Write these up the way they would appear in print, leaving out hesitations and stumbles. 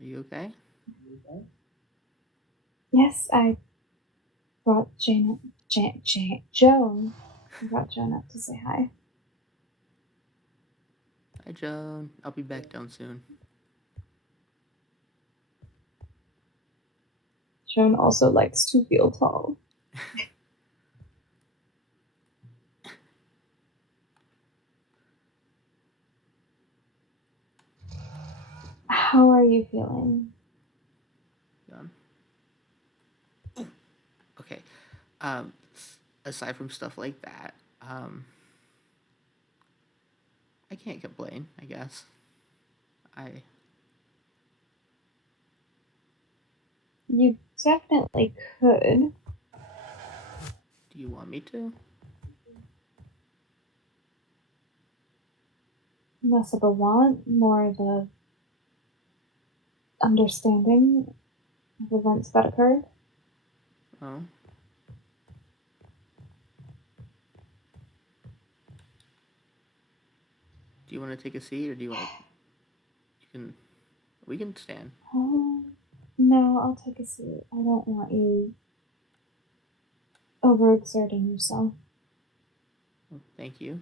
Are you okay? Yes, I brought Joan. I brought Joan up to say hi. Hi, Joan. I'll be back down soon. Joan also likes to feel tall. How are you feeling? Done. Okay. Um, Aside from stuff like that, I can't complain. I guess. I You definitely could. Do you want me to? Less of a want, more of a understanding of events that occurred. Oh. Do you want to take a seat, or do you want to? You can. We can stand. No, I'll take a seat. I don't want you overexerting yourself. Oh, thank you.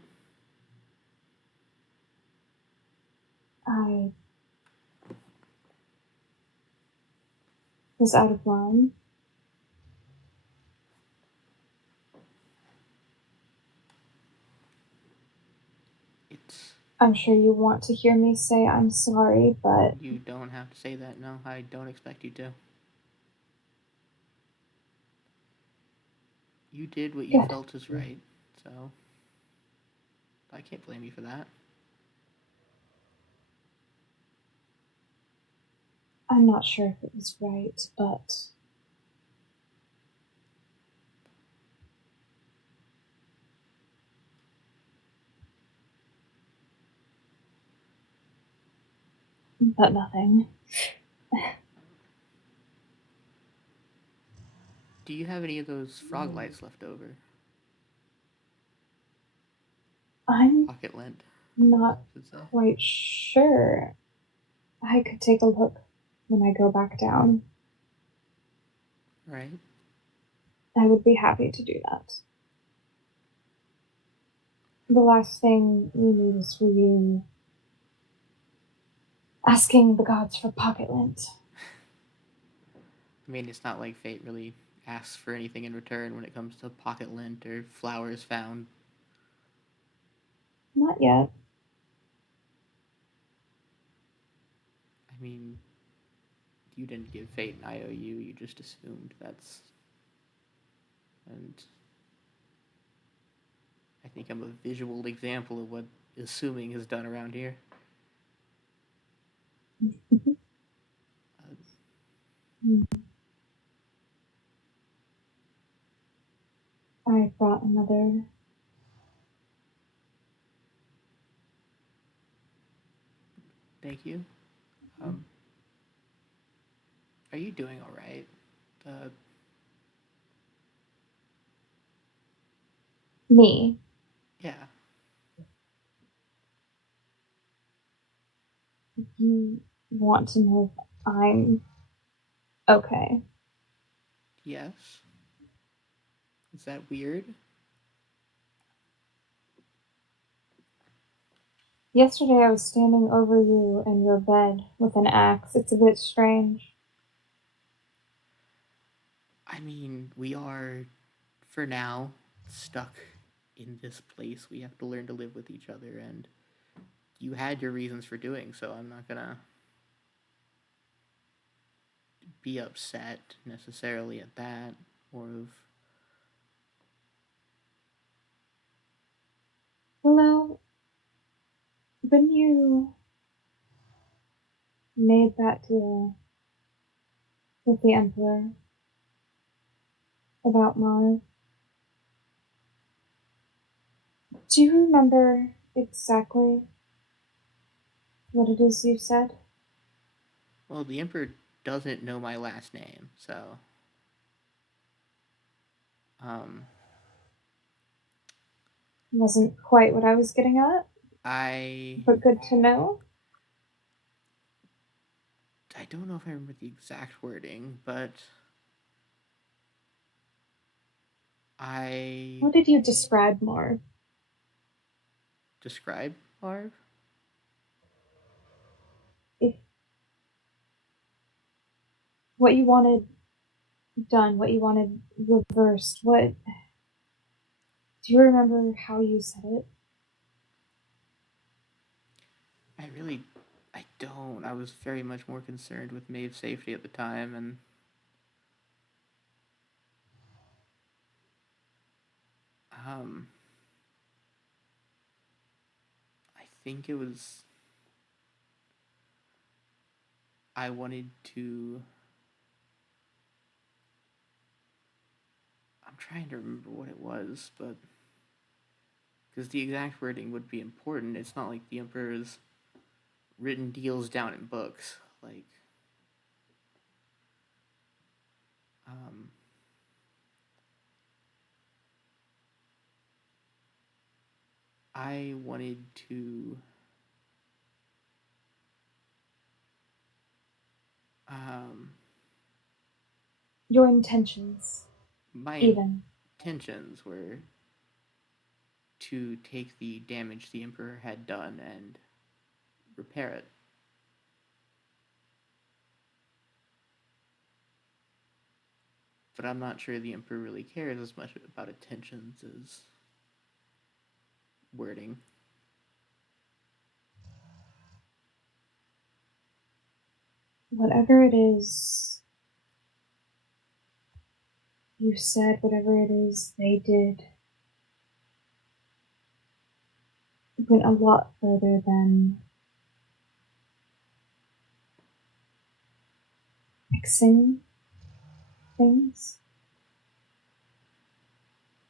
I was out of line. It's. I'm sure you want to hear me say I'm sorry, but You don't have to say that. No, I don't expect you to. You did what you good. felt is right, so I can't blame you for that. I'm not sure if it was right, but nothing. Do you have any of those frog lights left over? I'm Pocket lint, not I should say. quite sure. I could take a look when I go back down. Right. I would be happy to do that. The last thing we need is for you asking the gods for pocket lint. I mean, it's not like fate really asks for anything in return when it comes to pocket lint or flowers found. Not yet. I mean, you didn't give fate an IOU, you just assumed that's. And I think I'm a visual example of what assuming is done around here. Uh, I brought another. Thank you. Um, are you doing all right? Uh, Me. yeah. You want to know if I'm okay. Yes. Is that weird? Yesterday I was standing over you in your bed with an axe. It's a bit strange. I mean, we are, for now, stuck in this place. We have to learn to live with each other, and you had your reasons for doing so. I'm not gonna be upset necessarily at that, or of. Well, when you made that deal with the Emperor about Mars, do you remember exactly what it is you said? Well, the Emperor doesn't know my last name, so. Um, Wasn't quite what I was getting at, I but good to know. I don't know if I remember the exact wording, but I How did you describe Marv? described Marv. If what you wanted done, what you wanted reversed, what do you remember how you said it? I don't. I was very much more concerned with Maeve's safety at the time, and um, I think it was. I wanted to. I'm trying to remember what it was, but because the exact wording would be important, it's not like the Emperor's written deals down in books. Like, um, I wanted to. Um, Your intentions, my even. intentions were to take the damage the Emperor had done and repair it. But I'm not sure the Emperor really cares as much about intentions as wording. Whatever it is you said, whatever it is they did, went a lot further than fixing things.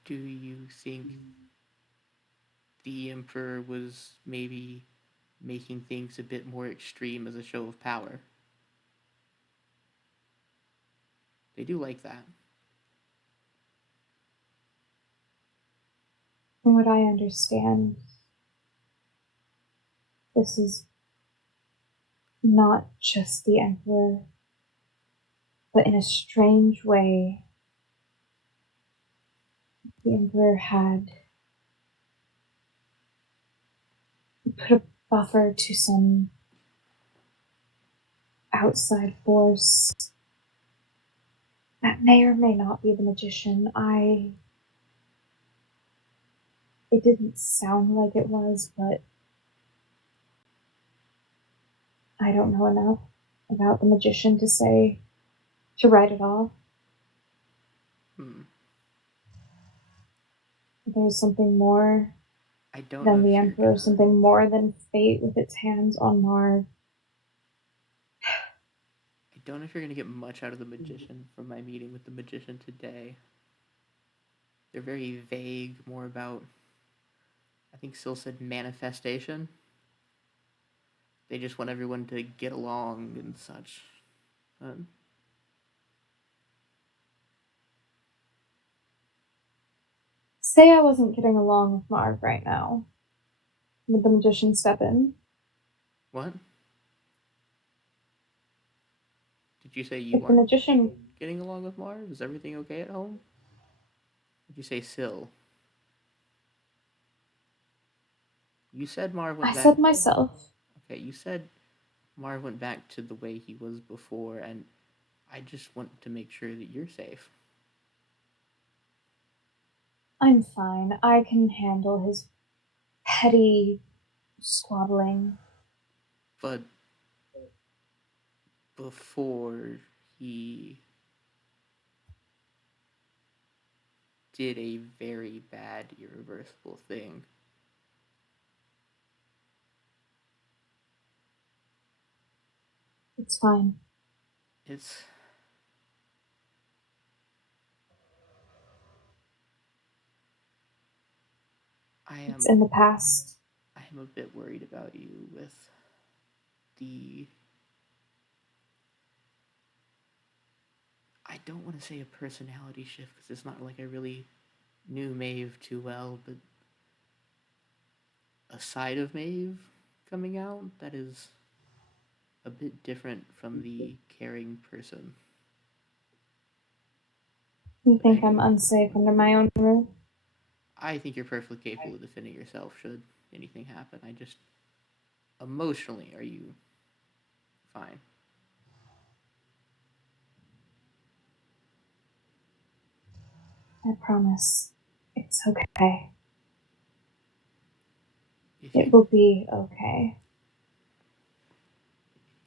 Do you think the Emperor was maybe making things a bit more extreme as a show of power? They do like that. From what I understand, this is not just the Emperor, but in a strange way, the Emperor had put a buffer to some outside force that may or may not be the magician. It didn't sound like it was, but I don't know enough about the magician to write it off. Hmm. There's something more I don't know than the if you're Emperor, gonna. something more than fate with its hands on Marv. I don't know if you're gonna get much out of the magician from my meeting with the magician today. They're very vague, more about. I think Syl said manifestation. They just want everyone to get along and such. But Say I wasn't getting along with Marv right now. Would the magician step in? what? Did you say you If the weren't magician, getting along with Marv? Is everything okay at home? Did you say Syl? You said Marv went I back. said myself, Okay, you said Marv went back to the way he was before, and I just want to make sure that you're safe. I'm fine. I can handle his petty squabbling. But before he did a very bad, irreversible thing, It's fine. it's. I It's am. in the past. I am a bit worried about you with the. I don't want to say a personality shift because it's not like I really knew Maeve too well, but a side of Maeve coming out that is a bit different from the caring person You that I think I'm knew. unsafe under my own roof? I think you're perfectly capable of defending yourself should anything happen. I just emotionally, are you fine? I promise. It's okay. If It you will be okay.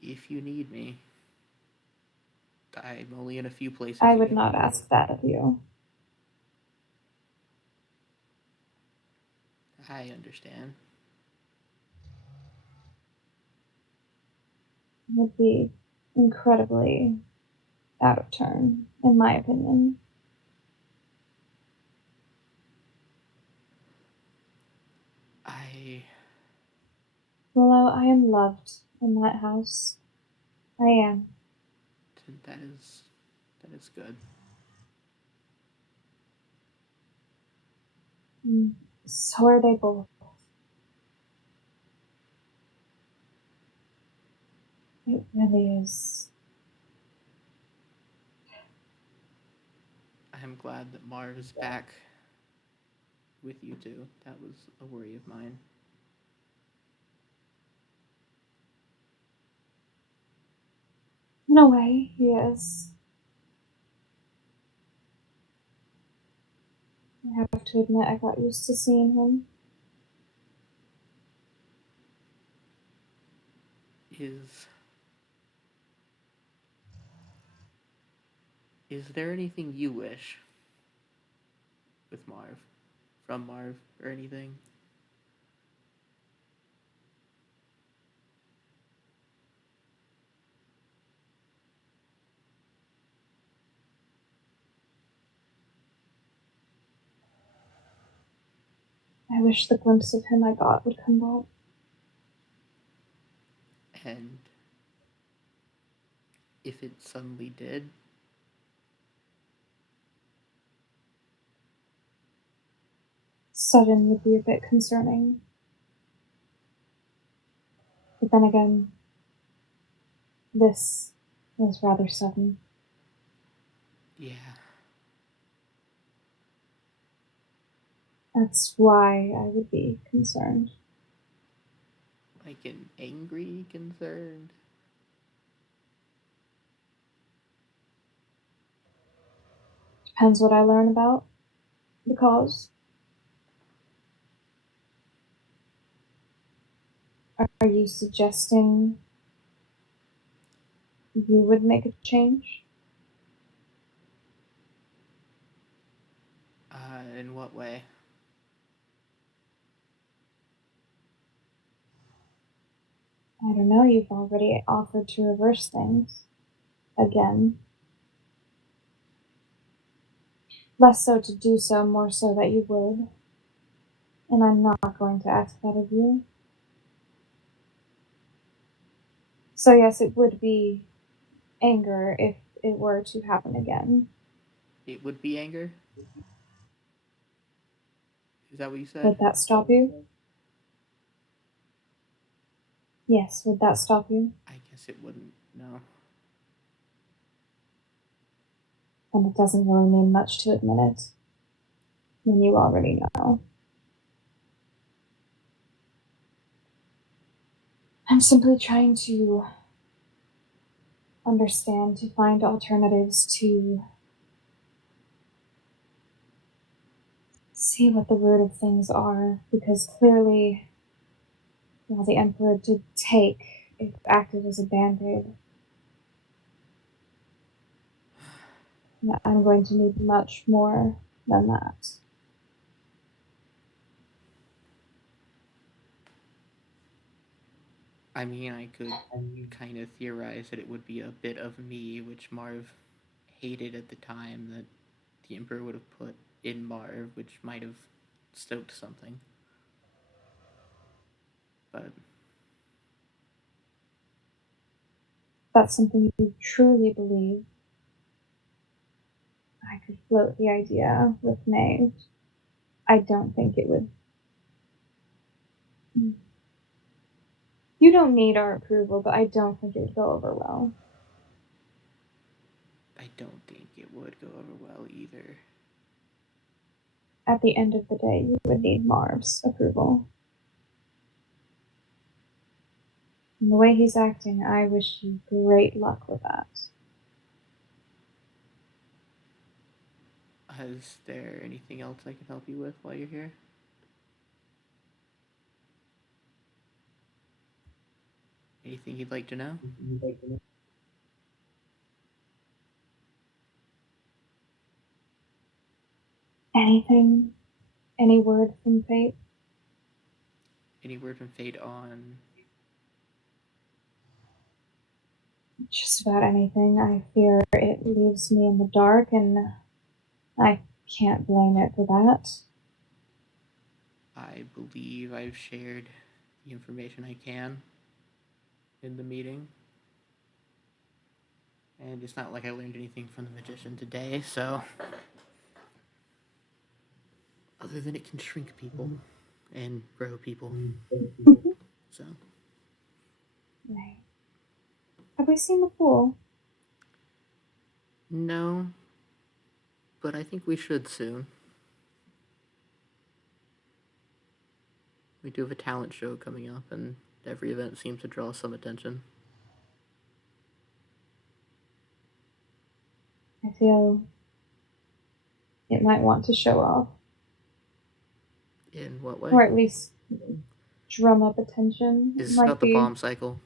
if you need me, I'm only in a few places I you would can not be. ask that of you. I understand. It would be incredibly out of turn, in my opinion. I Willow, I am loved in that house. I am. that is good. Mm. So are they both. It really is. I'm glad that Marv is back with you two. That was a worry of mine. In a way, he is. I have to admit, I got used to seeing him. Is is there anything you wish with Marv, from Marv, or anything? I wish the glimpse of him I got would come back. And if it suddenly did, Sudden would be a bit concerning. But then again, this was rather sudden. yeah, That's why I would be concerned. like an angry concerned. Depends what I learn about the cause. Are you suggesting you would make a change? In what way? I don't know, you've already offered to reverse things. Again. Less so to do so, more so that you would. And I'm not going to ask that of you. So, yes, it would be anger if it were to happen again. It would be anger. Is that what you said? Would that stop you? Yes, would that stop you? I guess it wouldn't. No. And it doesn't really mean much to admit it when you already know. I'm simply trying to understand, to find alternatives, to see what the root of things are, because clearly, while the Emperor did take, it acted as a band-aid. I'm going to need much more than that. I mean, I could kind of theorize that it would be a bit of me, which Marv hated at the time, that the Emperor would have put in Marv, which might have stoked something. But That's something you truly believe. I could float the idea with Maeve. I don't think it would. You don't need our approval, but I don't think it would go over well. I don't think it would go over well either. At the end of the day, you would need Marv's approval. And the way he's acting, I wish you great luck with that. Is there anything else I can help you with while you're here? Anything you'd like to know? Anything? Any word from fate? Any word from fate on? Just about anything. I fear it leaves me in the dark, and I can't blame it for that. I believe I've shared the information I can in the meeting. And it's not like I learned anything from the magician today, so... Other than it can shrink people and grow people. So... Right. Have we seen the pool? No. But I think we should soon. We do have a talent show coming up, and every event seems to draw some attention. I feel it might want to show off. In what way? Or at least drum up attention. Is this about the bomb cycle?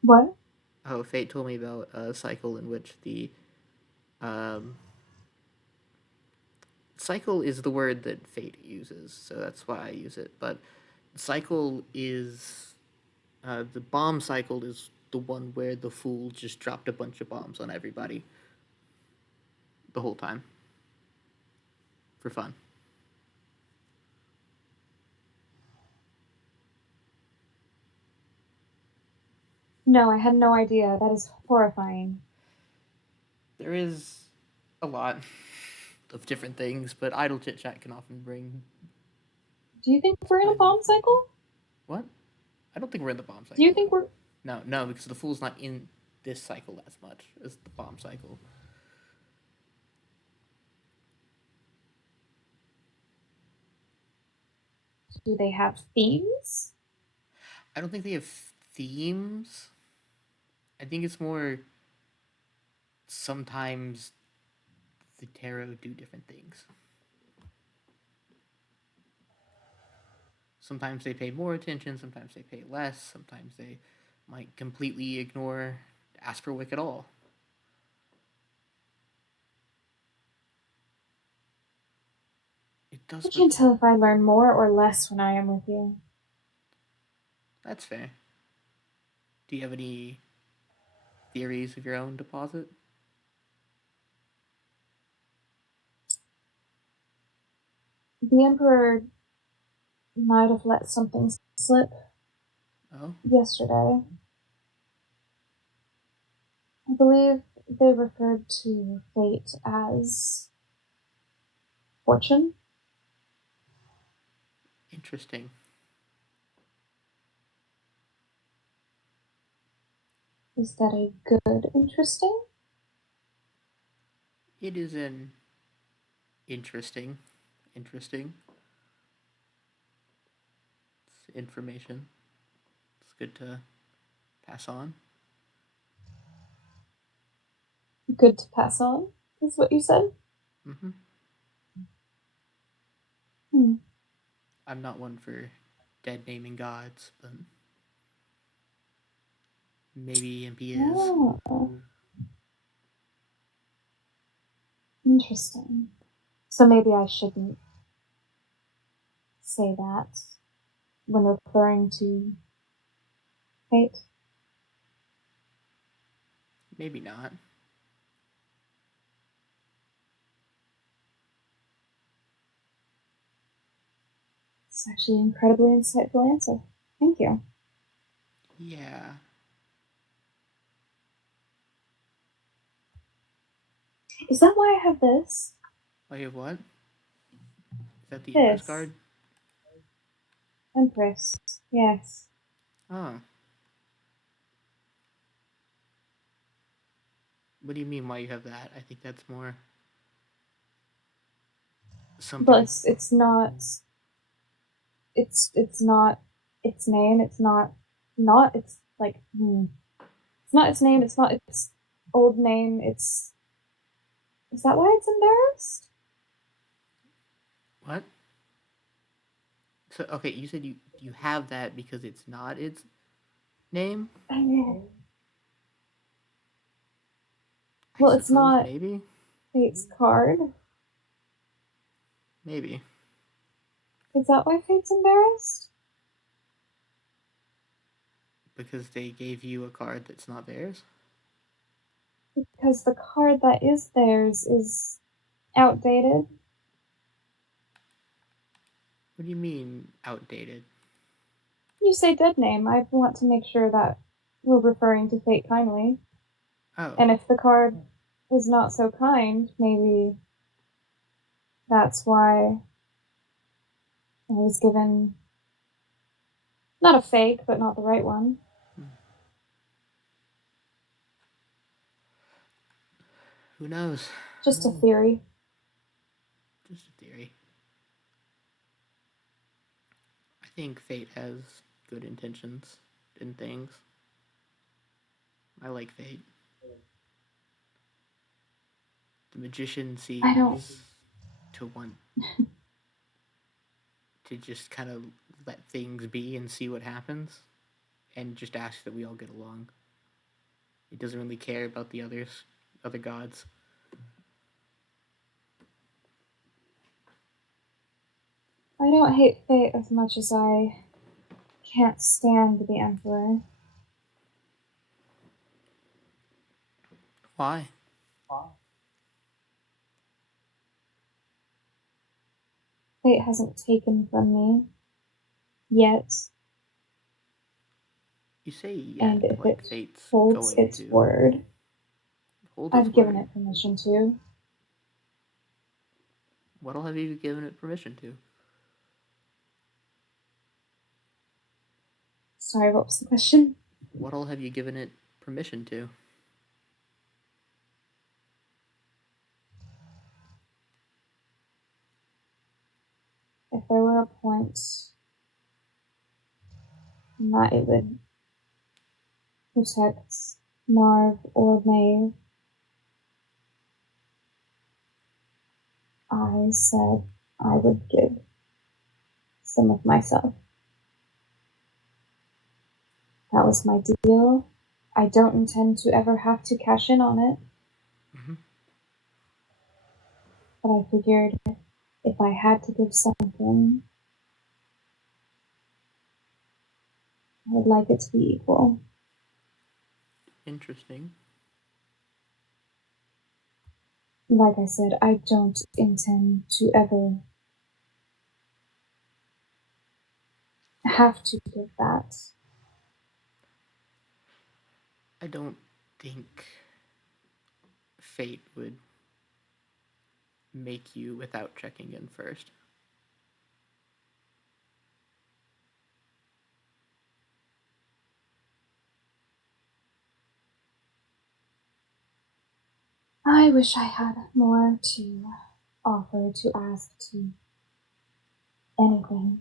What? Oh, Fate told me about a cycle in which the... cycle is the word that Fate uses, so that's why I use it. But cycle is... the bomb cycle is the one where the fool just dropped a bunch of bombs on everybody. The whole time. For fun. No, I had no idea. That is horrifying. There is a lot of different things, but idle chit-chat can often bring... Do you think we're in a bomb cycle? What? I don't think we're in the bomb cycle. Do you think we're... No, because the fool's not in this cycle as much as the bomb cycle. Do they have themes? I don't think they have themes. I think it's more... Sometimes the tarot do different things. Sometimes they pay more attention, sometimes they pay less, sometimes they might completely ignore Asperwick at all. It does. I can't tell if I learn more or less when I am with you. That's fair. Do you have any theories of your own to posit? The Emperor might have let something slip yesterday. I believe they referred to fate as fortune. Interesting. Is that a good interesting? It is an interesting. It's information. It's good to pass on. Good to pass on, is what you said? Mm-hmm. I'm not one for dead naming gods, but maybe MP is. Oh. Interesting. So maybe I shouldn't say that when referring to fate? Maybe not. It's actually an incredibly insightful answer. Thank you. Yeah. Is that why I have this? Why you have what? Is that the This. Empress card? Empress. Yes. Oh. What do you mean why you have that? I think that's more But something. it's not it's not its name, it's not its like it's not its name, it's not its old name, it's is that why it's embarrassed? What? So okay, you said you have that because it's not its name? I mean, I well, it's suppose not maybe. Fate's card. Maybe. Is that why Fate's embarrassed? Because they gave you a card that's not theirs? Because the card that is theirs is outdated. What do you mean outdated? You say dead name. I want to make sure that we're referring to Fate kindly. Oh. And if the card is not so kind, maybe that's why I was given not a fake, but not the right one. Who knows? Just a theory. Just a theory. I think fate has good intentions in things. I like fate. The magician I don't. seems to want to just kind of let things be and see what happens and just ask that we all get along. He doesn't really care about the other gods. I don't hate Fate as much as I can't stand the Emperor. Why? Fate hasn't taken from me yet, You say yet, and if like it fate's holds going its to word, hold its I've given word. it permission to. What'll have you given it permission to? Sorry, what was the question? What'll have you given it permission to? If there were a point that it would protect Marv or Maeve, I said I would give some of myself. That was my deal. I don't intend to ever have to cash in on it, Mm-hmm. but I figured if I had to give something, I would like it to be equal. Interesting. Like I said, I don't intend to ever have to give that. I don't think fate would make you without checking in first. I wish I had more to offer, to ask, to anything,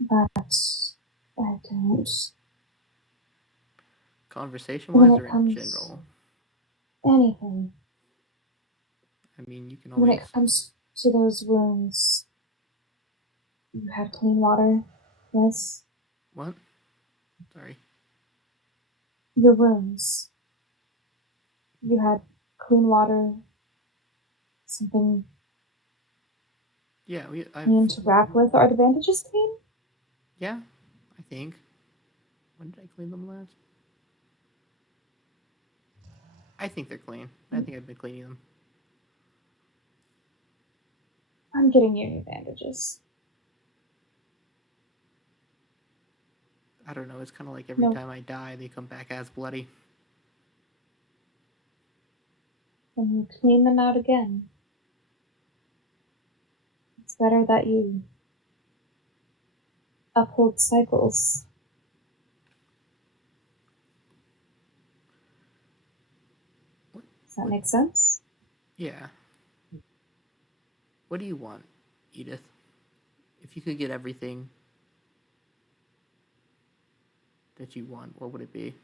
but I don't. Conversation When wise it or in comes general? anything, I mean, you can when always. it comes to those wounds, you had clean water, yes? What? Sorry. Your wounds, you had clean water, something Yeah, I've. clean to wrap with. Are the bandages clean? Yeah, I think. When did I clean them last? I think they're clean. I think I've been cleaning them. I'm getting you new bandages. I don't know. It's kind of like every No, time I die, they come back as bloody. when you clean them out again, it's better that you uphold cycles. Does that make sense? Yeah. What do you want, Edith? If you could get everything that you want, what would it be?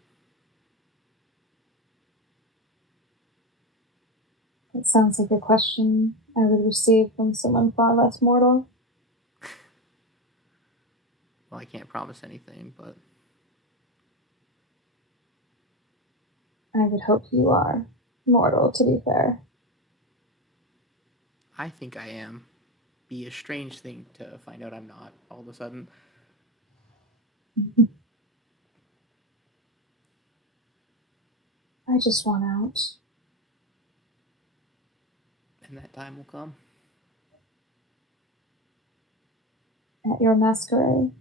It sounds like a question I would receive from someone far less mortal. Well, I can't promise anything, but I would hope you are mortal, to be fair. I think I am. Be a strange thing to find out I'm not all of a sudden. I just want out. And that time will come. At your masquerade.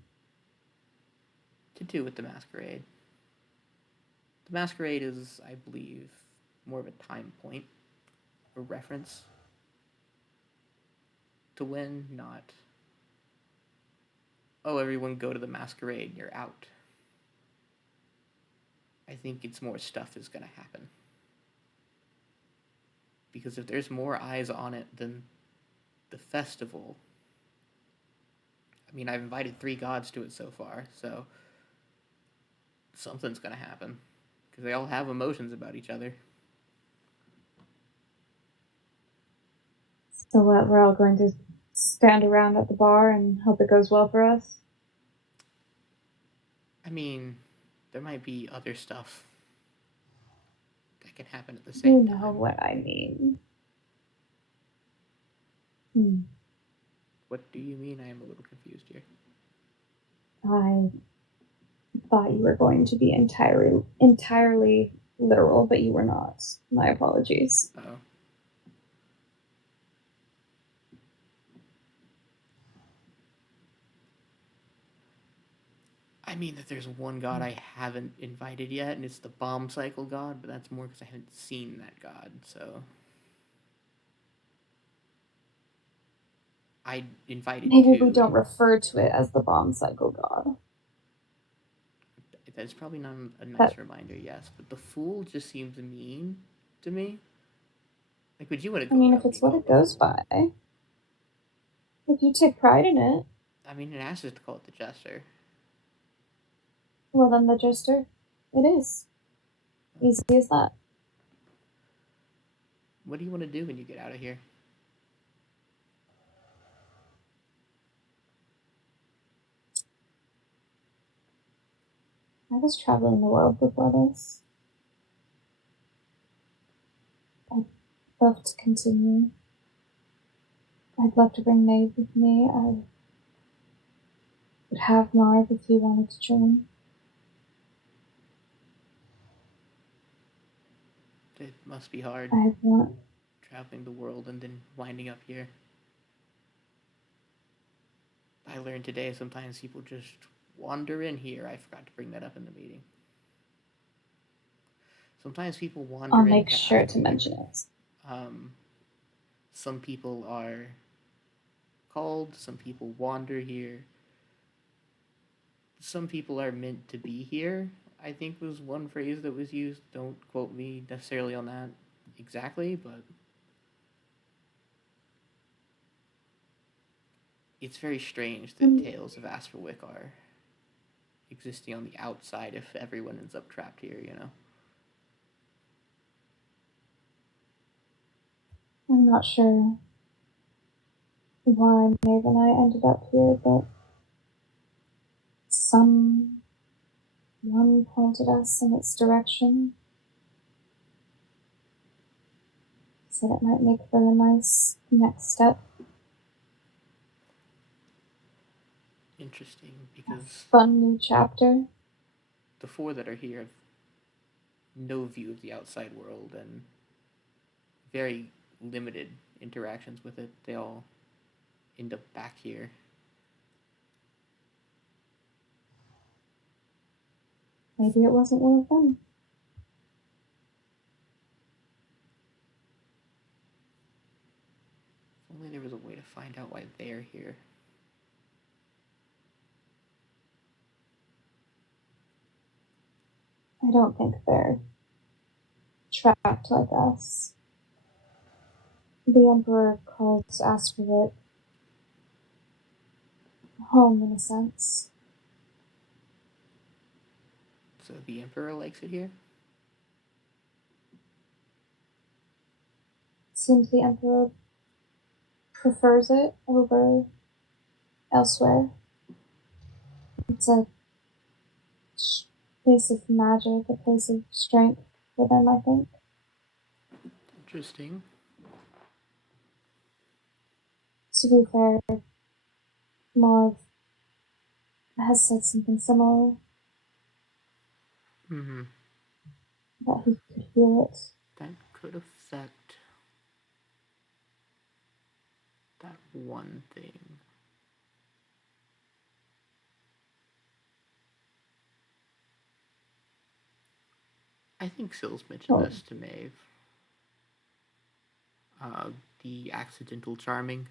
To do with the masquerade. The masquerade is, I believe, more of a time point, a reference to when, not, oh, everyone go to the masquerade, you're out. I think it's more stuff is going to happen. Because if there's more eyes on it than the festival, I mean, I've invited 3 gods to it so far, so something's going to happen. Because they all have emotions about each other. So what, we're all going to stand around at the bar and hope it goes well for us? I mean, there might be other stuff that can happen at the same time. You know what I mean. What do you mean? I am a little confused here. I thought you were going to be entirely literal, but you were not. My apologies. Oh. I mean that there's one god I haven't invited yet, and it's the bomb cycle god, but that's more because I haven't seen that god, so... I invited Maybe 2. we don't refer to it as the bomb cycle god. That's probably not a nice reminder, yes, but the fool just seems mean to me. Like, would you want to go around if it's being what called it goes a fool? by, if you take pride in it, I mean, it asks us to call it the jester. well then the jester, it is. Easy as that. What do you want to do when you get out of here? I was traveling the world before this. I'd love to continue. I'd love to bring Maeve with me. I would have Marv if you wanted to join. It must be hard I want... traveling the world and then winding up here. I learned today sometimes people just wander in here. I forgot to bring that up in the meeting. Sometimes people wander I'll into make sure to Afterwick. mention it. Some people are called, some people wander here. Some people are meant to be here, I think was one phrase that was used. Don't quote me necessarily on that exactly, but it's very strange that Tales of Asperwick are existing on the outside if everyone ends up trapped here, you know? I'm not sure why Maeve and I ended up here, but someone pointed us in its direction. Said it might make for a nice next step. Interesting, because Fun new chapter. the 4 that are here have no view of the outside world and very limited interactions with it. They all end up back here. Maybe it wasn't one of them. If only there was a way to find out why they're here. I don't think they're trapped like us. The Emperor calls Asprovit home in a sense. So the Emperor likes it here? Seems the Emperor prefers it over elsewhere. It's a place of magic, a place of strength for them, I think. Interesting. To be fair, Marv has said something similar, Mm-hmm. that he could feel it. That could affect that one thing. I think Sills mentioned Oh, this to Maeve. The accidental charming.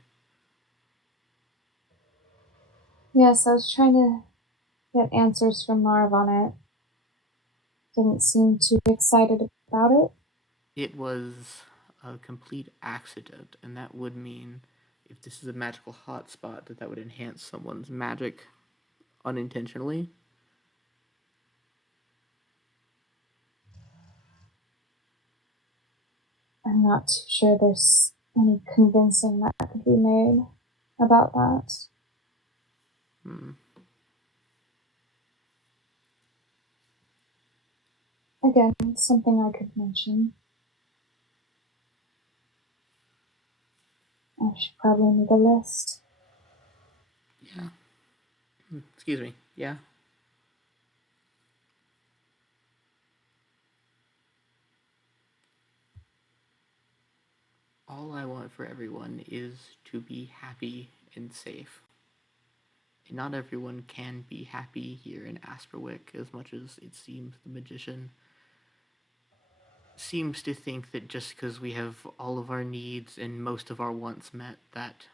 yes, I was trying to get answers from Marv on it. Didn't seem too excited about it. It was a complete accident, and that would mean if this is a magical hotspot, that would enhance someone's magic unintentionally. I'm not too sure there's any convincing that could be made about that. Hmm. Again, something I could mention. I should probably make a list. Yeah. Excuse me. Yeah. All I want for everyone is to be happy and safe. And not everyone can be happy here in Asperwick as much as it seems the magician seems to think that just because we have all of our needs and most of our wants met, that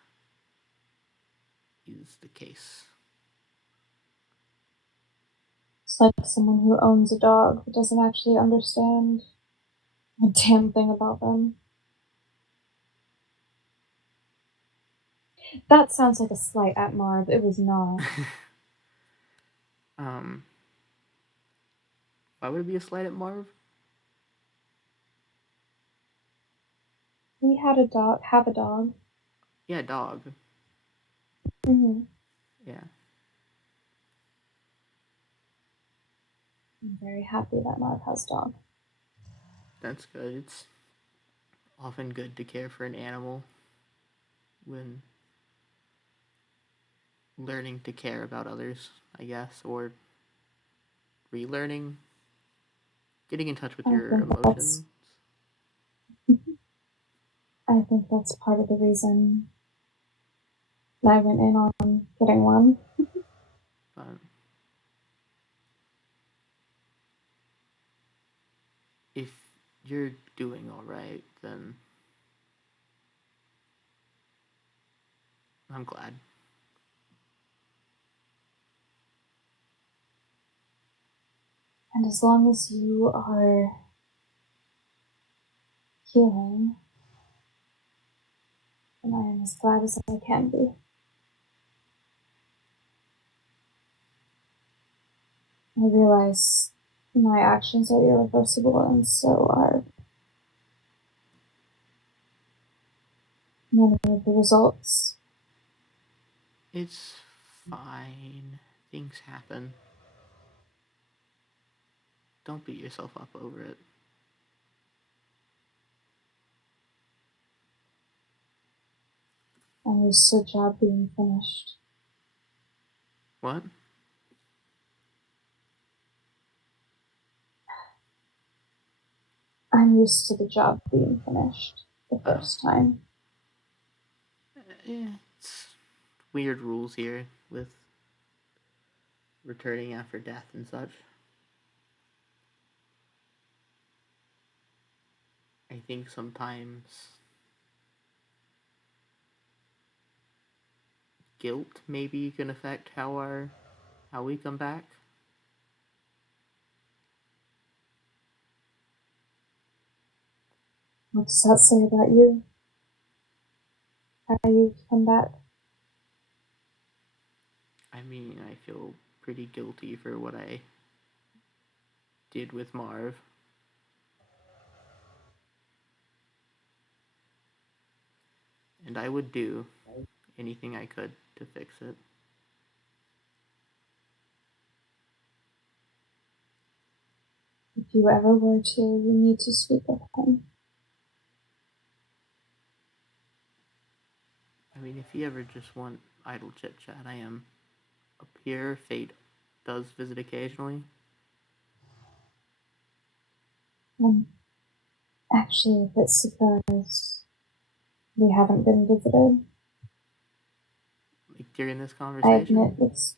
is the case. It's like someone who owns a dog but doesn't actually understand a damn thing about them. That sounds like a slight at Marv. It was not. um, why would it be a slight at Marv? We had a dog, have a dog. Yeah, dog. Mm-hmm. Yeah. I'm very happy that Marv has a dog. That's good. It's often good to care for an animal when learning to care about others, I guess, or relearning, getting in touch with I your think that's emotions. I think that's part of the reason that I went in on getting one. But if you're doing all right, then I'm glad. And as long as you are healing, then I am as glad as I can be. I realize my actions are irreversible, and so are many of the results. It's fine. Things happen. Don't beat yourself up over it. I'm used to the job being finished. What? I'm used to the job being finished the Oh. first time. It's weird rules here with returning after death and such. I think sometimes guilt maybe can affect how we come back. What does that say about you? How you've come back? I mean, I feel pretty guilty for what I did with Marv. And I would do anything I could to fix it. If you ever were to, you need to speak with him. I mean, if you ever just want idle chit chat, I am up here. Fate does visit occasionally. I'm actually a bit surprised we haven't been visited. Like during this I conversation. admit it's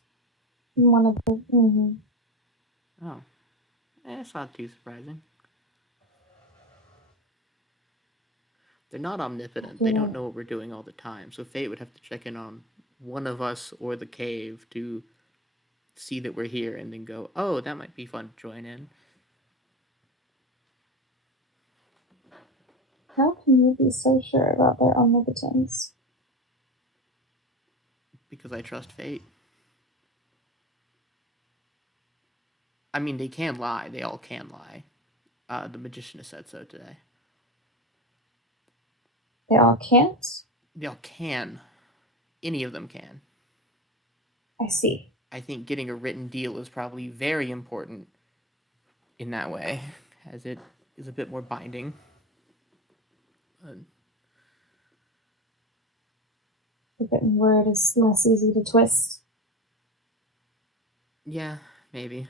one of the. Oh, it's not too surprising. They're not omnipotent. They don't know what we're doing all the time. So Fate would have to check in on one of us or the cave to see that we're here and then go, oh, that might be fun to join in. How can you be so sure about their omnipotence? Because I trust Fate. I mean, they can lie. They all can lie. The magician has said so today. They all can't? They all can. Any of them can. I see. I think getting a written deal is probably very important in that way, as it is a bit more binding. The written word is less easy to twist. Yeah, maybe.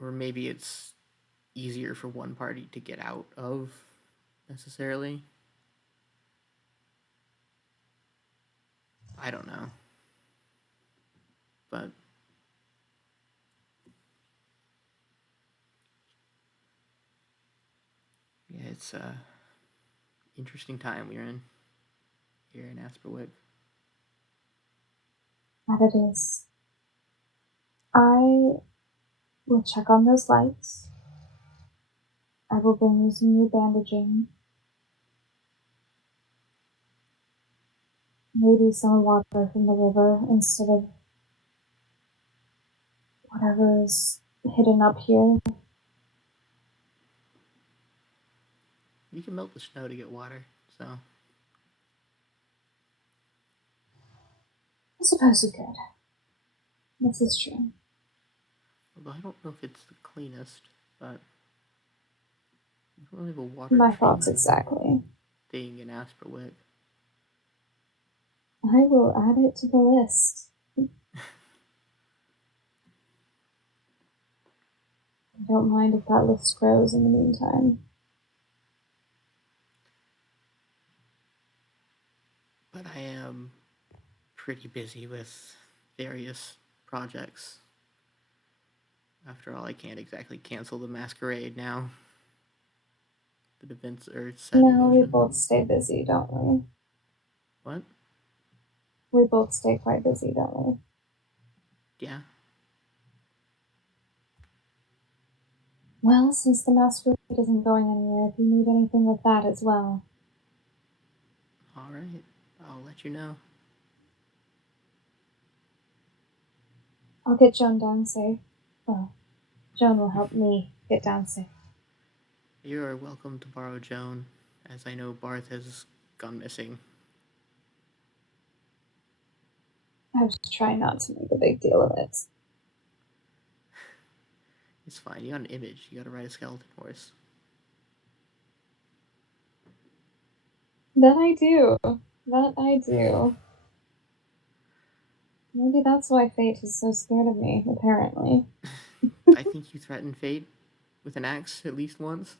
Or maybe it's easier for one party to get out of necessarily. I don't know. But yeah, it's a interesting time we're in here in Asperwick. That it is. I will check on those lights. I will bring you some new bandaging. Maybe some water from the river instead of whatever is hidden up here. You can melt the snow to get water, so. I suppose you could. This is true. Although I don't know if it's the cleanest, but we don't really have a water My treatment thoughts exactly. thing in Asperwick. I will add it to the list. I don't mind if that list grows in the meantime. But I am pretty busy with various projects. After all, I can't exactly cancel the masquerade now. The events are set in No, we motion. both stay busy, don't we? What? We both stay quite busy, don't we? Yeah. Well, since the masquerade isn't going anywhere, if you need anything with that as well. Alright. I'll let you know. I'll get Joan down safe. Well, Joan will help me get down safe. You are welcome to borrow Joan, as I know Barth has gone missing. I was trying not to make a big deal of it. It's fine. You got an image. You gotta ride a skeleton horse. That I do. That I do. Maybe that's why Fate is so scared of me, apparently. I think you threatened Fate with an axe at least once.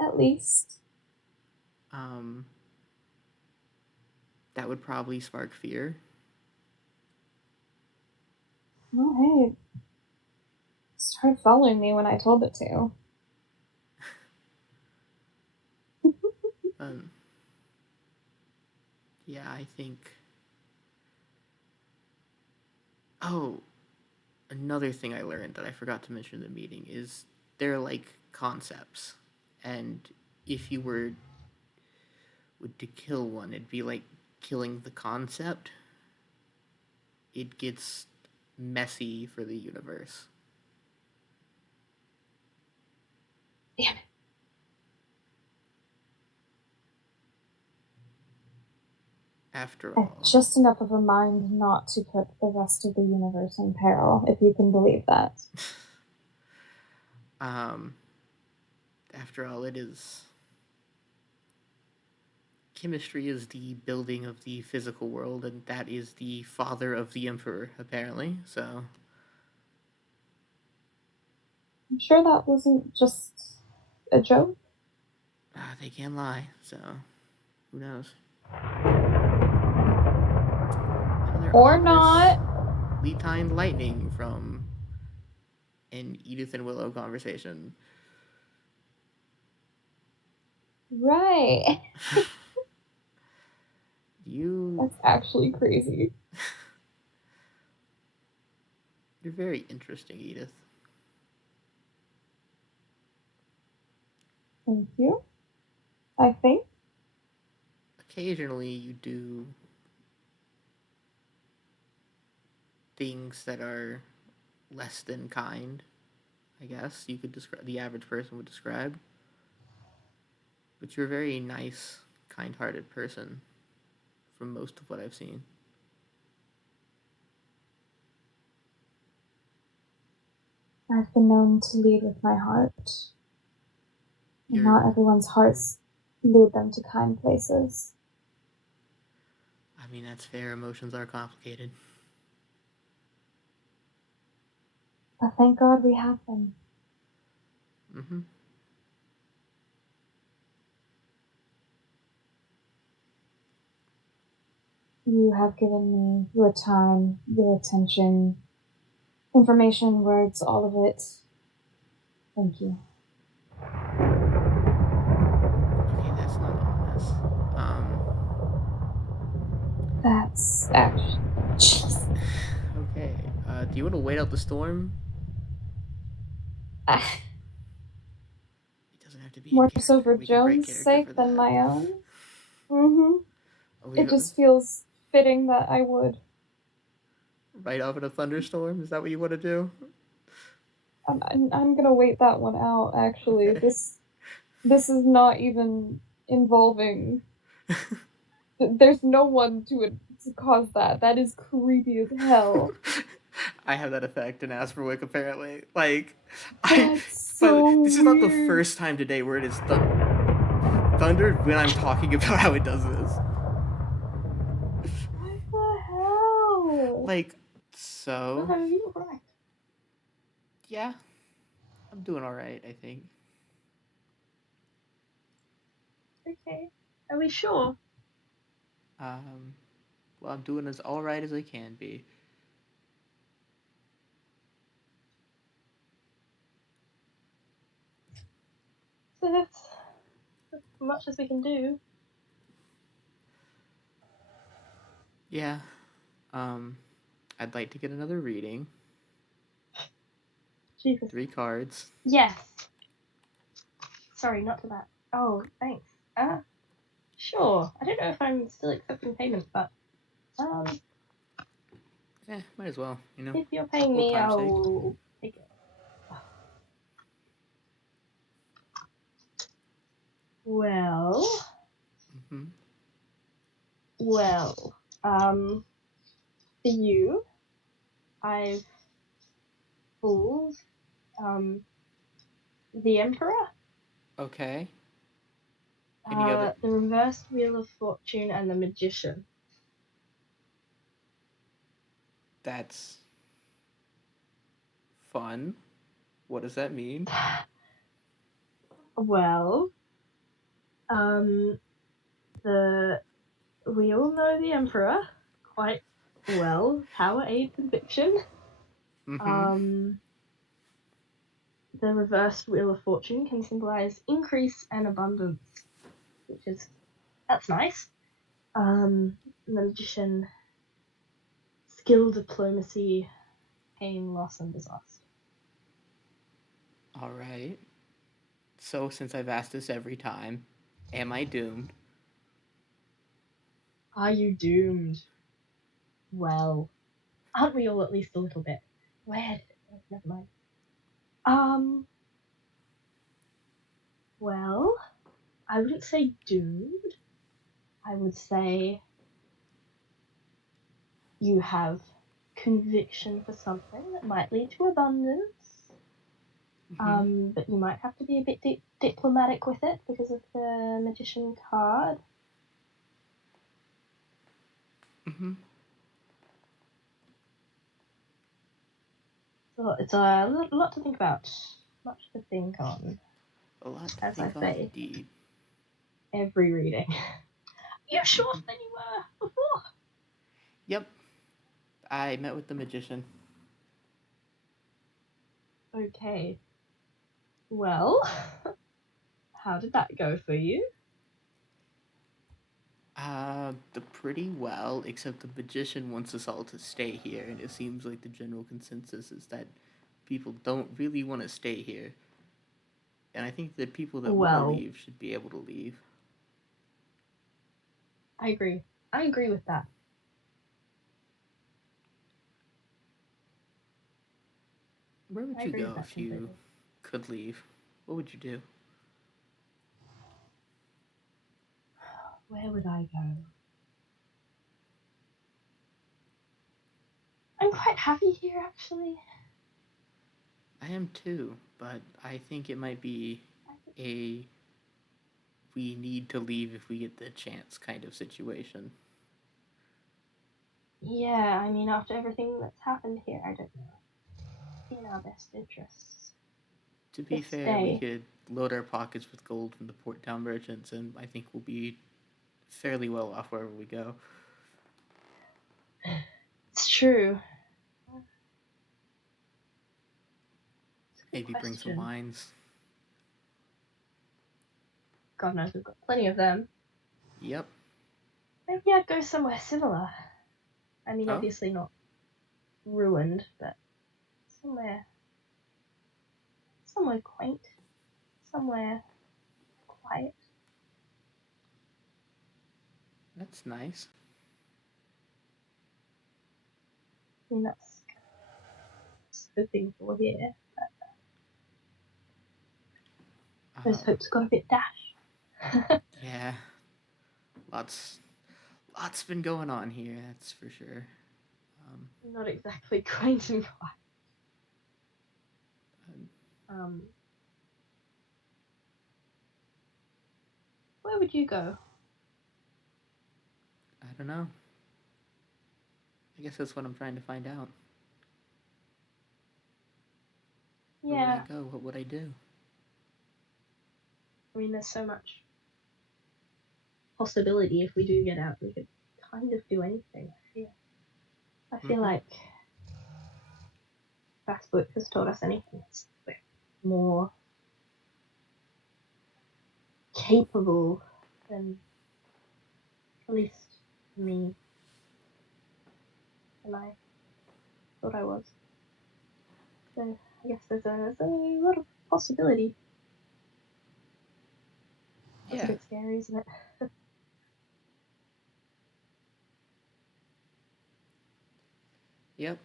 At least. That would probably spark fear. Well, hey. It started following me when I told it to. Yeah, I think. Oh, another thing I learned that I forgot to mention in the meeting is they're like concepts, and if you were to kill one, it'd be like killing the concept. It gets messy for the universe. Damn it. After I have all, just enough of a mind not to put the rest of the universe in peril, if you can believe that. um, after all, it is chemistry is the building of the physical world, and that is the father of the emperor, apparently. So I'm sure that wasn't just a joke. they can lie. So who knows? Another Or ominous not. timed lightning from an Edith and Willow conversation. Right. You, That's actually crazy. you're very interesting, Edith. Thank you. I think. Occasionally, you do things that are less than kind. I guess you could describe the average person would describe. But you're a very nice, kind-hearted person from most of what I've seen. I've been known to lead with my heart. And You're, not everyone's hearts lead them to kind places. I mean, that's fair. Emotions are complicated. But thank God we have them. Mm-hmm. You have given me your time, your attention, information, words, all of it. Thank you. Okay, that's not ominous. That's actually. Jeez. Okay. Do you want to wait out the storm? Ah, It doesn't have to be in more so character. for We can break Joan's character for sake than that. my own. Mm-hmm. Are we It just feels fitting that I would. right off in a thunderstorm? Is that what you want to do? I'm gonna wait that one out. Actually, Okay. this is not even involving. There's no one to cause that. That is creepy as hell. I have that effect in Asperwick apparently. Like, I. That's But so this is not the weird. first time today where it is thundered when I'm talking about how it does this. What the hell? Like, so No, you're right. yeah, I'm doing all right. I think. Okay. Are we sure? Um, well, I'm doing as all right as I can be. So that's as much as we can do. Yeah. Um, I'd like to get another reading. Jesus. 3 cards. Yes. Sorry, not to that. Oh, thanks. Sure. I don't know if I'm still accepting payment, but Might as well. You know, if you're paying old me, time's sake. I'll take it. Well, Mm-hmm. well. For you, I've pulled the Emperor, Okay. Any other? the Reversed Wheel of Fortune, and the Magician. That's fun. What does that mean? Well, the we all know the Emperor quite well. Power, aid, conviction. Mm-hmm. The reversed Wheel of Fortune can symbolize increase and abundance, which is that's nice. The Magician, skill, diplomacy, pain, loss, and disaster. All right. So, since I've asked this every time, am I doomed? Are you doomed? Well, aren't we all at least a little bit? Where did it go? Never mind. Well, I wouldn't say doomed. I would say you have conviction for something that might lead to abundance. But you might have to be a bit diplomatic with it because of the magician card. Mm-hmm. So it's a lot to think about. Much to think on, A lot to as I think on, say, indeed. every reading. You sure Mhm. than you were before? Yep. I met with the magician. Okay. Well, how did that go for you? Pretty well, except the magician wants us all to stay here, and it seems like the general consensus is that people don't really want to stay here. And I think the people that want to Well, leave should be able to leave. I agree. I agree with that. Where would I you agree with go that if you completely. could leave? What would you do? Where would I go? I'm quite happy here, actually. I am too, but I think it might be a we need to leave if we get the chance kind of situation. Yeah, I mean, after everything that's happened here, I don't know. It's in our best interests To to be fair, we stay. could load our pockets with gold from the port town merchants, and I think we'll be fairly well off wherever we go. It's true. It's a good Maybe bring some question. wines. God knows we've got plenty of them. Yep. Maybe I'd go somewhere similar. I mean, Oh, obviously not ruined, but somewhere, somewhere quaint, somewhere quiet. that's nice. I mean, that's a good thing for here. Those Uh, hopes got a bit dashed. yeah, lots, lots been going on here. That's for sure. Um, Not exactly quaint and quiet. um, Um, where would you go? I don't know. I guess that's what I'm trying to find out. Where would I Yeah, go? What would I do? I mean, there's so much possibility if we do get out. We could kind of do anything. I feel Mm-hmm. like that book has taught us anything. It's more capable than, at least me, than I thought I was. So I guess there's a lot of possibility. That's a Yeah. bit scary, isn't it? Yep.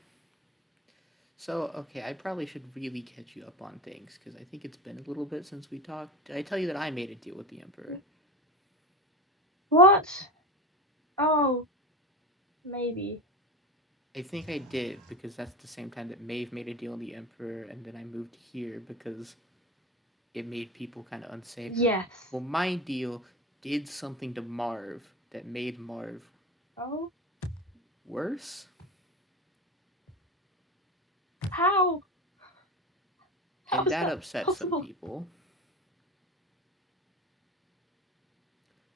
So, okay, I probably should really catch you up on things because I think it's been a little bit since we talked. Did I tell you that I made a deal with the Emperor? What? Oh, maybe. I think I did because that's the same time that Maeve made a deal with the Emperor, and then I moved here because it made people kind of unsafe. Yes. Well, my deal did something to Marv that made Marv Oh, worse, how? How and is that that upset some possible? people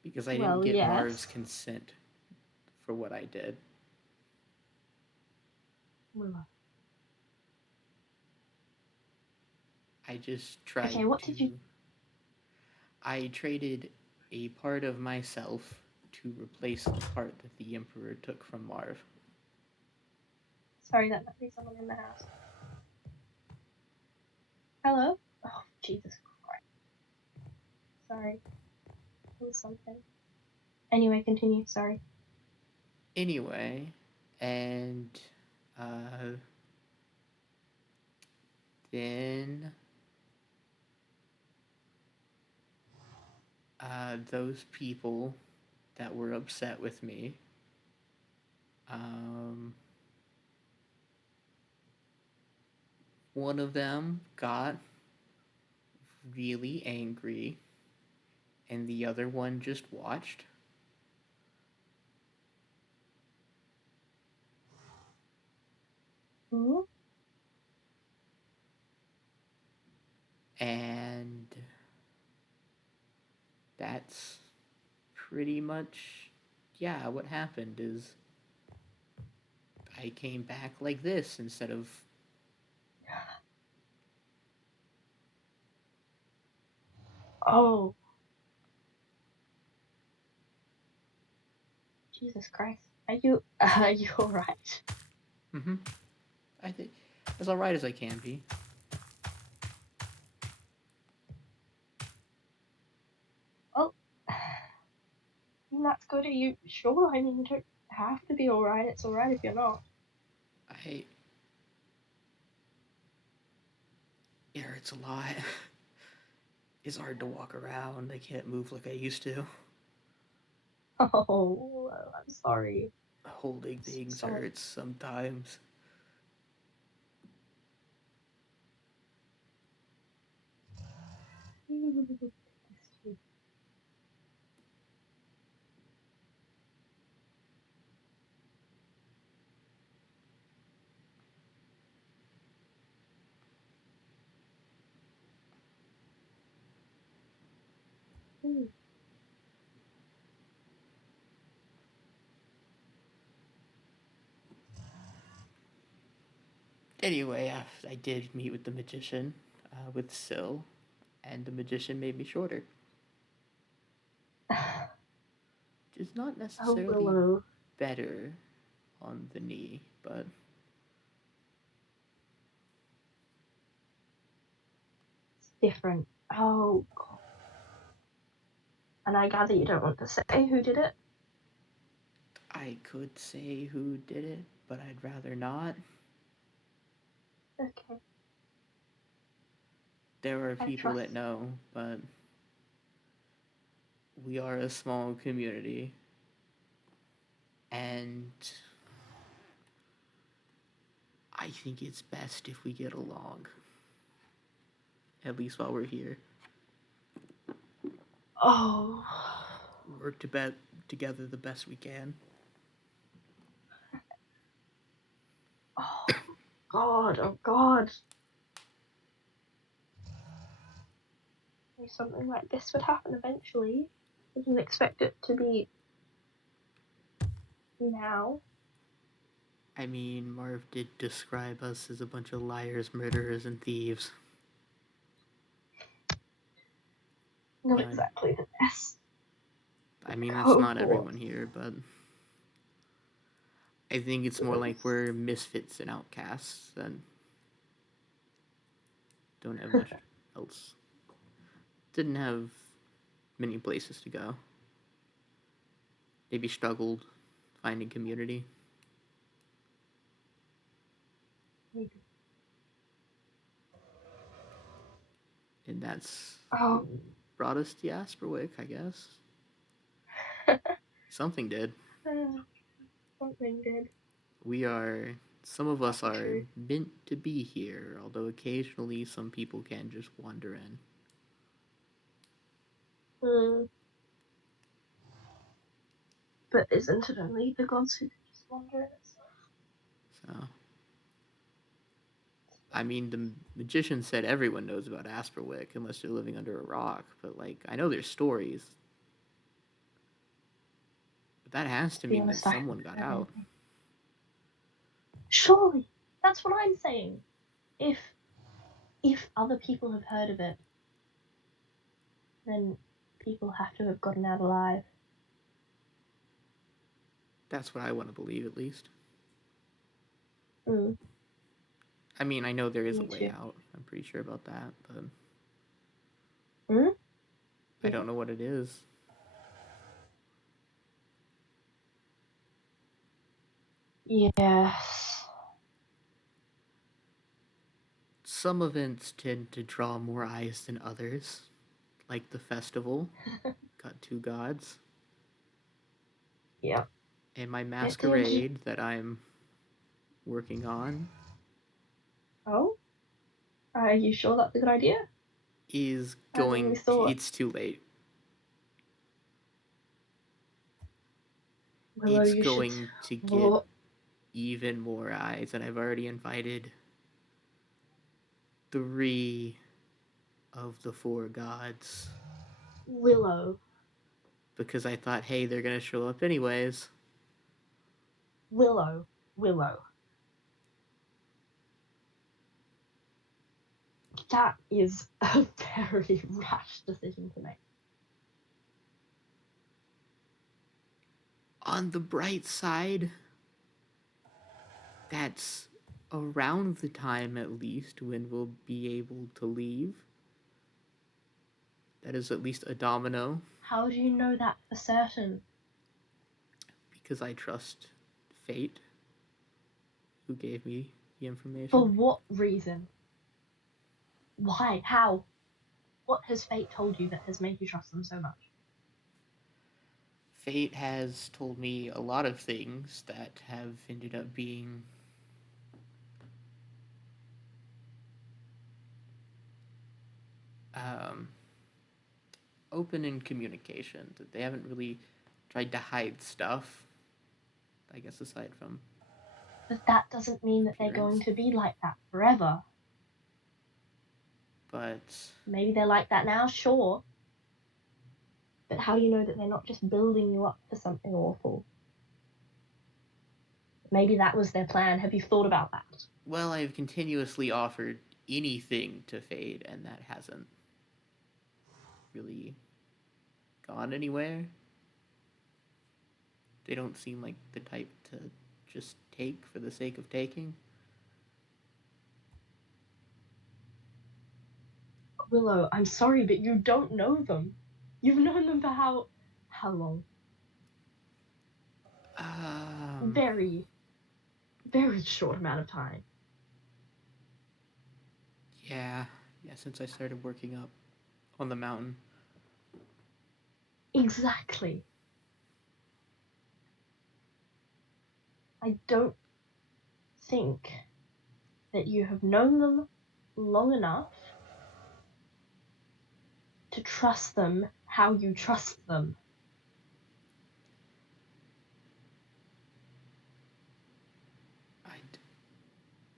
because I didn't Well, get Marv's yes. consent for what I did. Willow. I just tried Okay, what did you? to. I traded a part of myself to replace the part that the Emperor took from Marv. Sorry, that might be someone in the house. Hello? Oh, Jesus Christ. Sorry. It was something. Anyway, continue. Sorry. Anyway, and then those people that were upset with me, one of them got really angry, and the other one just watched. Mm-hmm. And that's pretty much, yeah, what happened is I came back like this instead of. Oh. Jesus Christ. Are you alright? Mm-hmm. I think as alright as I can be. Oh. That's good. Are you sure? I mean, you don't have to be alright. It's alright if you're not. It hurts a lot. It's hard to walk around. I can't move like I used to. Oh, I'm sorry. Holding things Sorry. hurts sometimes. Anyway, I did meet with the magician, with Syl, and the magician made me shorter. It's not necessarily Willow. better on the knee, but It's different. Oh, God. And I gather you don't want to say who did it? I could say who did it, but I'd rather not. Okay. There are people that know, but we are a small community, and I think it's best if we get along. At least while we're here. Oh. Work together the best we can. Oh, God. Oh, God. Something like this would happen eventually. I didn't expect it to be now. I mean, Marv did describe us as a bunch of liars, murderers, and thieves. Not exactly the best. I mean, that's not everyone here, but I think it's more like we're misfits and outcasts than don't have much else. Didn't have many places to go. Maybe struggled finding community. Maybe. And that's what brought us to Asperwick, I guess. Something did. Something did. Some of us are meant to be here, although occasionally some people can just wander in. But isn't it only the gods who can just wander in So, I mean, the magician said everyone knows about Asperwick unless they're living under a rock, but, like, I know there's stories. But that has to mean that someone got out. Surely. That's what I'm saying. If other people have heard of it, then people have to have gotten out alive. That's what I want to believe, at least. Mm. I mean, I know there is a Me way too. out. I'm pretty sure about that, but Mm? I Yeah. don't know what it is. Yes. Some events tend to draw more eyes than others, like the festival. Got 2 gods. Yep. And my It did. masquerade that I'm working on Oh? Are you sure that's a good idea? is I hadn't really going to, thought. it's too late. Willow, It's you should. going to get Whoa. even more eyes, and I've already invited 3 of the 4 gods Willow. because I thought, hey, they're gonna show up anyways. Willow. Willow. That is a very rash decision to make. On the bright side, that's around the time at least when we'll be able to leave. That is at least a domino How do you know that for certain? because I trust fate, who gave me the For information. what reason? Why? How? What has fate told you that has made you trust them so much? Fate has told me a lot of things that have ended up being um, open in communication, that they haven't really tried to hide stuff, I guess, aside from But that doesn't mean that they're going appearance. to be like that forever. But Maybe they're like that now, sure. But how do you know that they're not just building you up for something awful? Maybe that was their plan. Have you thought about that? well, I've continuously offered anything to Fade, and that hasn't really gone anywhere. They don't seem like the type to just take for the sake of taking. Willow, I'm sorry, but you don't know them. You've known them for how long? Um, Very, very short amount of time. yeah, since I started working up on the mountain. Exactly. I don't think that you have known them long enough to trust them how you trust them.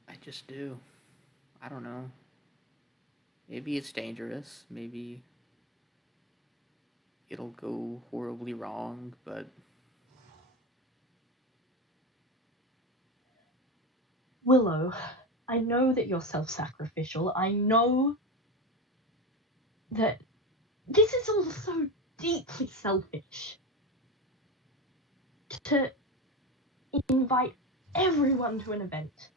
I just do. I don't know. Maybe it's dangerous. Maybe it'll go horribly wrong, but Willow, I know that you're self sacrificial. I know that this is all so deeply selfish. To invite everyone to an event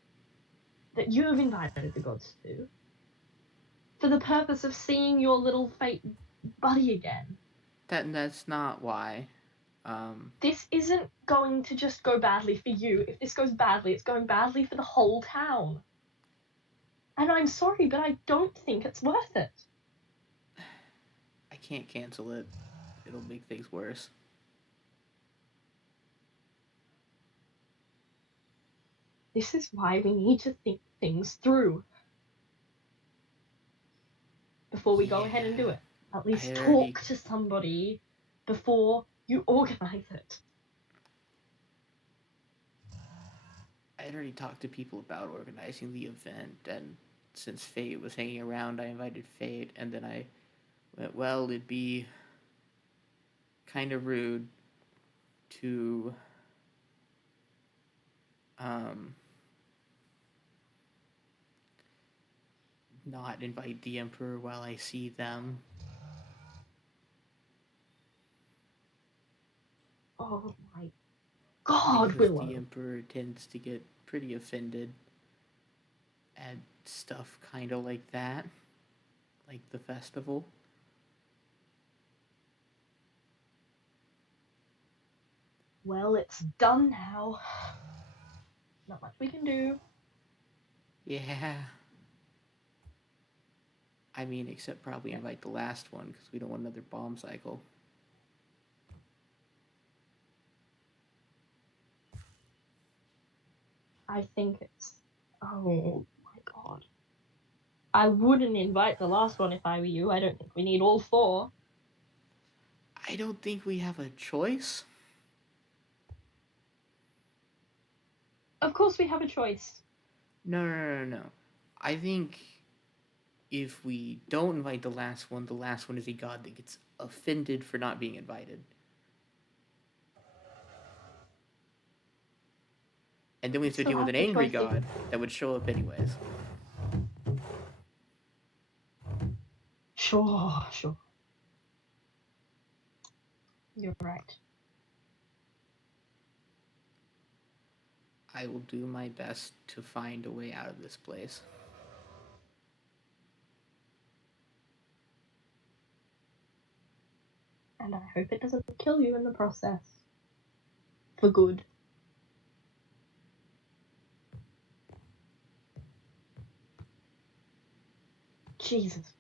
that you have invited the gods to for the purpose of seeing your little fate buddy again. that's not why. Um, This isn't going to just go badly for you. If this goes badly, it's going badly for the whole town. And I'm sorry, but I don't think it's worth it. I can't cancel it. It'll make things worse. This is why we need to think things through before we go ahead and do it. At least talk to somebody before you organize it. I had already talked to people about organizing the event, and since Fate was hanging around, I invited Fate, and then I went, well, it'd be kind of rude to um, not invite the Emperor while I see them. Oh my God, Because Willow. the Emperor tends to get pretty offended had stuff kind of like that, like the festival. Well, it's done now. Not much we can do. Yeah. I mean, except probably invite the last one, because we don't want another bomb cycle. I think it's... Oh my god. I wouldn't invite the last one if I were you. I don't think we need all 4. I don't think we have a choice. Of course we have a choice. No. I think if we don't invite the last one is a god that gets offended for not being invited. And then we have to Still deal with have an the angry choice god that would show up anyways. Sure. You're right. I will do my best to find a way out of this place. And I hope it doesn't kill you in the process. For good. Jesus.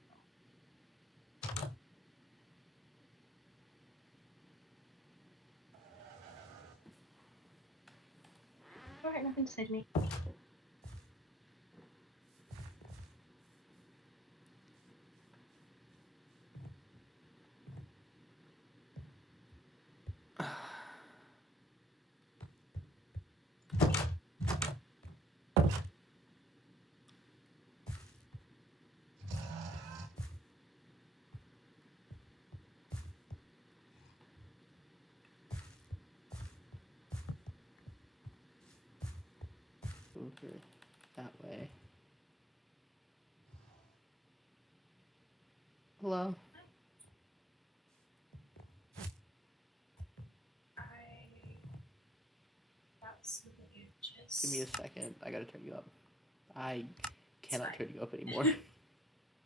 Alright, nothing to say to me. Over that way. Hello? Give me a second. I gotta turn you up. I cannot turn you up anymore.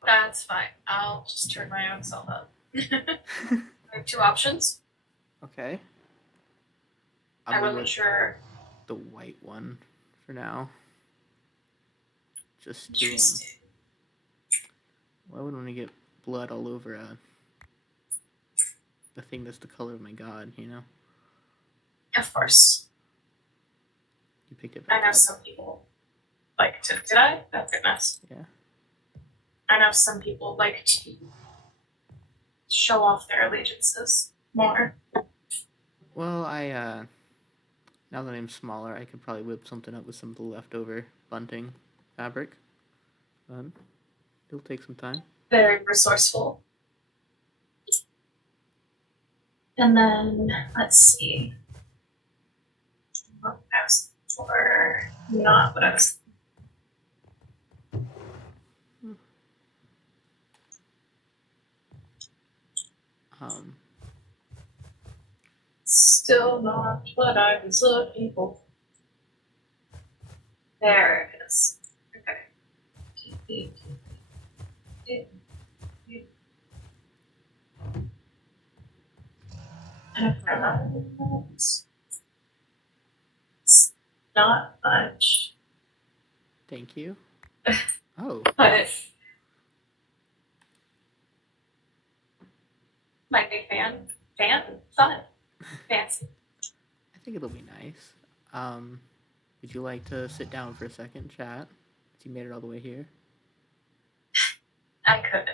That's fine. I'll just turn my own self up. I have 2 options. Okay. I wasn't sure. The white one for now. Just to why would I want to get blood all over the thing that's the color of my god, you know? Of course. You picked it I back know up. some people like to. Did I? Oh, goodness. Yeah. I know some people like to show off their allegiances more. Well, now that I'm smaller, I could probably whip something up with some of the leftover bunting fabric. But it'll take some time. Very resourceful. And then, let's see. What I was for not what I was. Still not what I was looking for. There it is. Okay. It's not much. Thank you. Oh. But my big fan, fun, fancy. I think it'll be nice. Would you like to sit down for a second, chat? Since you made it all the way here. I could.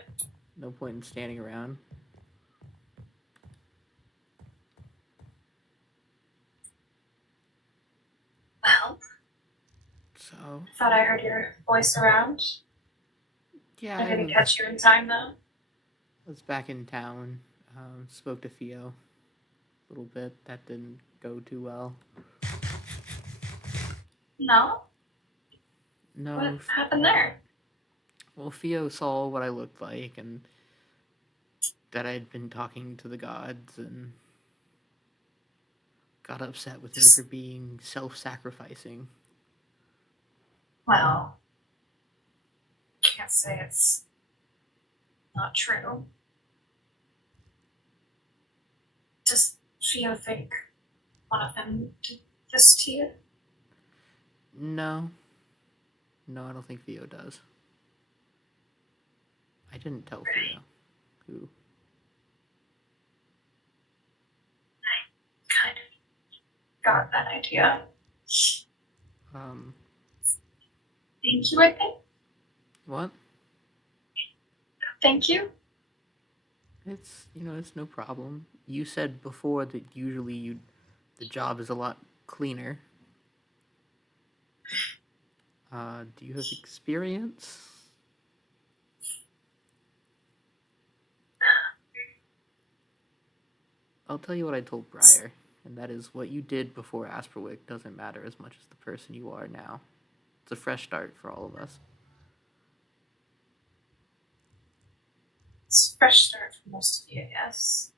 No point in standing around. Well, so I thought I heard your voice around. Yeah, I didn't catch you in time though. I was back in town. Spoke to Theo a little bit. That didn't go too well. No? No. What happened there? Well, Theo saw what I looked like and that I'd been talking to the gods and got upset with me for being self-sacrificing. Well, can't say it's not true. Does Theo think one of them did this to you? No. No, I don't think Theo does. I didn't tell Theo who. Kind of got that idea. Thank you, I think. What? Thank you. It's no problem. You said before that usually the job is a lot cleaner. Do you have experience? I'll tell you what I told Briar, and that is what you did before Asperwick doesn't matter as much as the person you are now. It's a fresh start for all of us. It's a fresh start for most of you, I guess.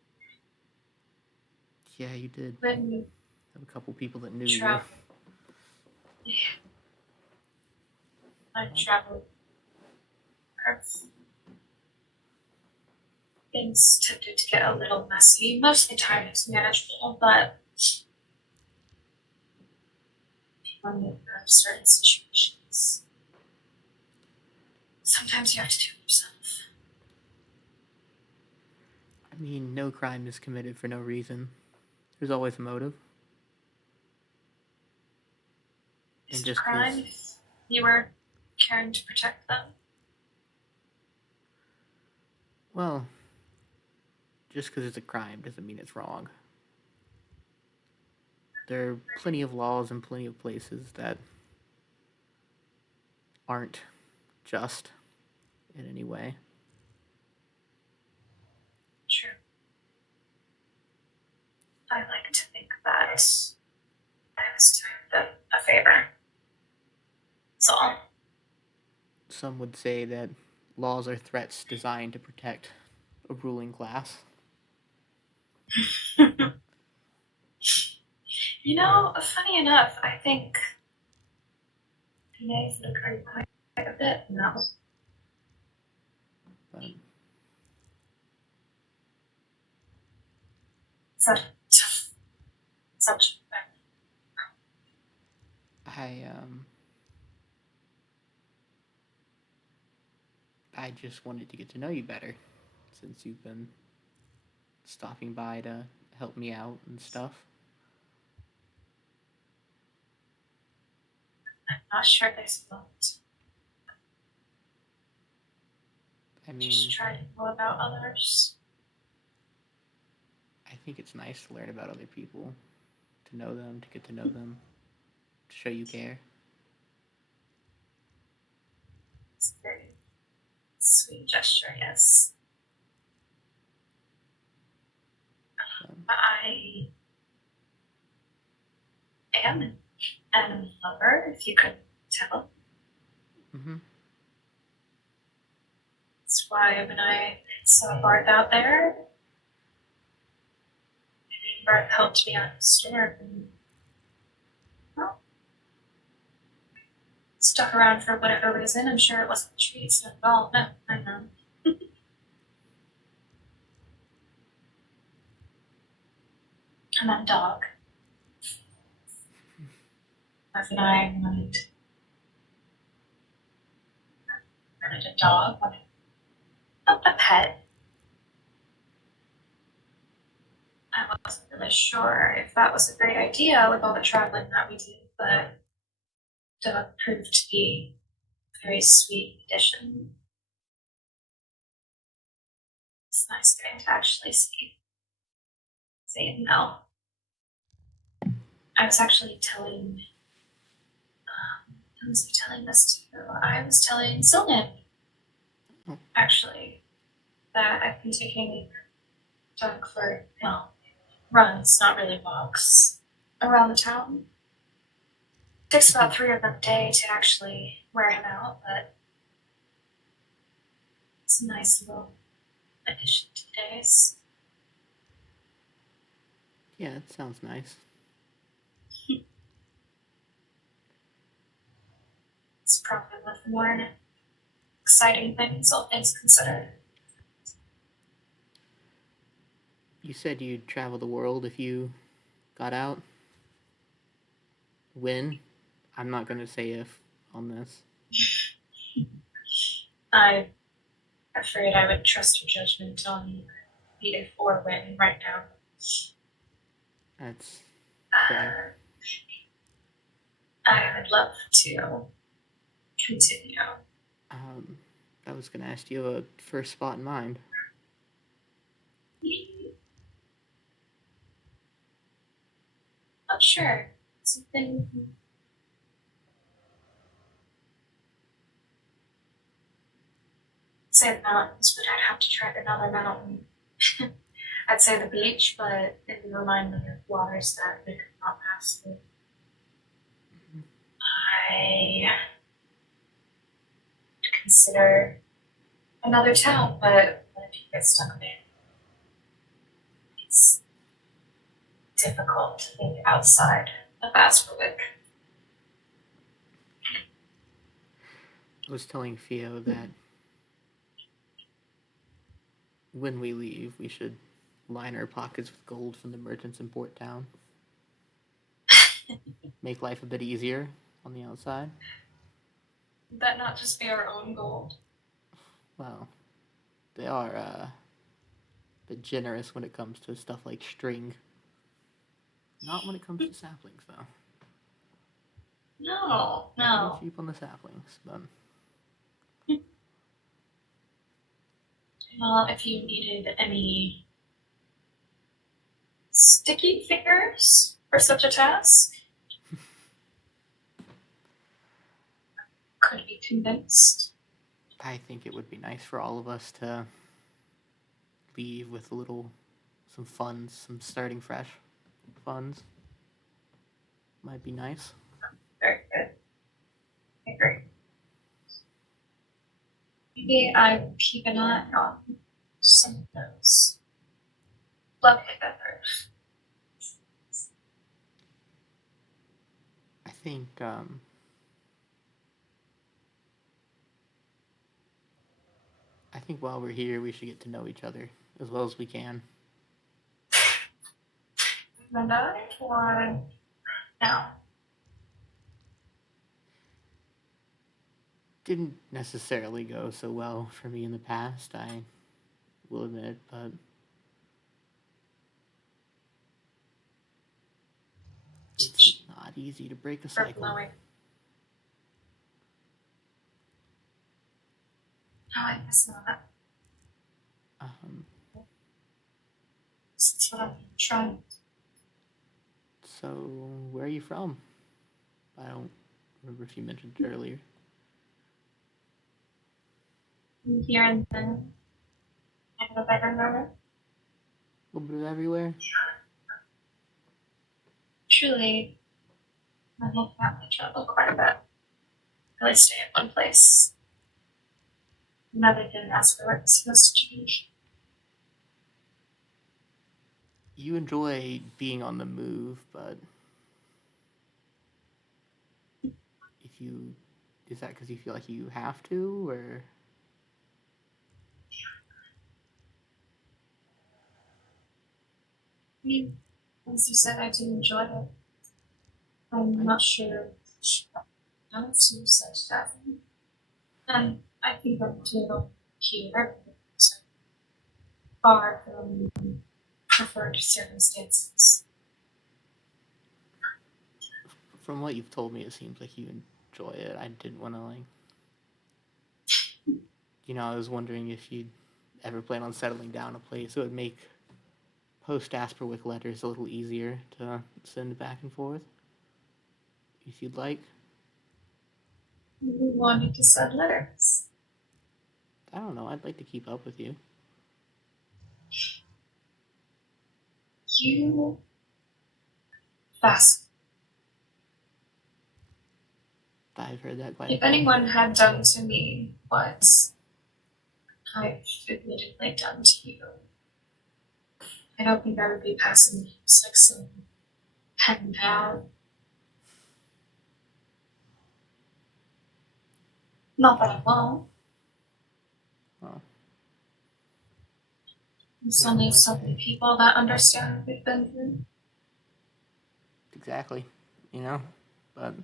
Yeah, you did When you have a couple people that knew you. travel. I travel Earth. Things tended to get a little messy. Most of the time it's manageable, but when you have certain situations, sometimes you have to do it yourself. I mean, no crime is committed for no reason. There's always a motive. Is And it a just crime if you were caring to protect them? well, just because it's a crime doesn't mean it's wrong. There are plenty of laws and plenty of places that aren't just in any way. True. I like to think that I was doing them a favor. That's all. Some would say that laws are threats designed to protect a ruling class. You know, funny enough, I think I may have agree quite a bit now. But Such tough subject. I just wanted to get to know you better, since you've been stopping by to help me out and stuff. I'm not sure there's a lot. I mean, Just try to know about others. I think it's nice to learn about other people, to know them, to get to know them, to show you care. It's a very sweet gesture, yes. I am an animal lover, if you could tell. Mm-hmm. That's why when I saw Barth out there, Barth helped me out of the storm. And, well, stuck around for whatever reason. I'm sure it wasn't the treats at all. No, I know. And that dog. Barth and I wanted a dog, wanted a pet. I wasn't really sure if that was a great idea with all the traveling that we did, but dog proved to be a very sweet addition. It's nice getting to actually say it now. I was actually telling, who was I telling this to? I was telling Sylvan, actually, that I've been taking dog for, well, runs, not really walks, around the town. Takes about 3 of them a day to actually wear him out, but it's a nice little addition to the days. Yeah, that sounds nice. It's probably worth more exciting things, all things considered. You said you'd travel the world if you got out. When? I'm not going to say if on this. I'm afraid I would trust your judgment on Edith or when right now. That's fair. I would love to continue. I was going to ask you a first spot in mind. Not sure. Something. Say the mountains, but I'd have to trek another mountain. I'd say the beach, but it would remind me of waters that we could not pass through. I consider another town, but what if you get stuck there? It's difficult to think outside of Asperwick. I was telling Theo that when we leave, we should line our pockets with gold from the merchants in Port Town. Make life a bit easier on the outside. Would that not just be our own gold? Well, they are a bit generous when it comes to stuff like string. Not when it comes to saplings, though. No. They're cheap on the saplings, but... Well, if you needed any sticky fingers for such a task, could be convinced. I think it would be nice for all of us to leave with some funds, some starting fresh funds. Might be nice. Very good. I agree. Maybe I will keep an eye on some of those lovely feathers. I think while we're here, we should get to know each other as well as we can. And I or now? Didn't necessarily go so well for me in the past, I will admit, but it's not easy to break a cycle. Blowing. No, I guess not. That's what I'm trying. So, where are you from? I don't remember if you mentioned it earlier. Here and then. I have a better moment. A little bit of everywhere. Truly, my whole family travel quite a bit. I really stay at one place. Never did ask for what it's supposed to change. You enjoy being on the move, but is that because you feel like you have to, or? I mean, as you said, I do enjoy it. I'm not sure how to such that. And I think I'm too here, so far from preferred circumstances. From what you've told me, it seems like you enjoy it. I didn't want to, I was wondering if you'd ever plan on settling down a place that would make post-Asperwick letters a little easier to send back and forth, if you'd like. You wanted to send letters. I don't know. I'd like to keep up with you. You fascinating. I've heard that quite If anyone had done to me what I've admittedly done to you, I don't think I would be passing names like some pen pal. Not that I won't. There's only so many people that understand what we've been through. Exactly, but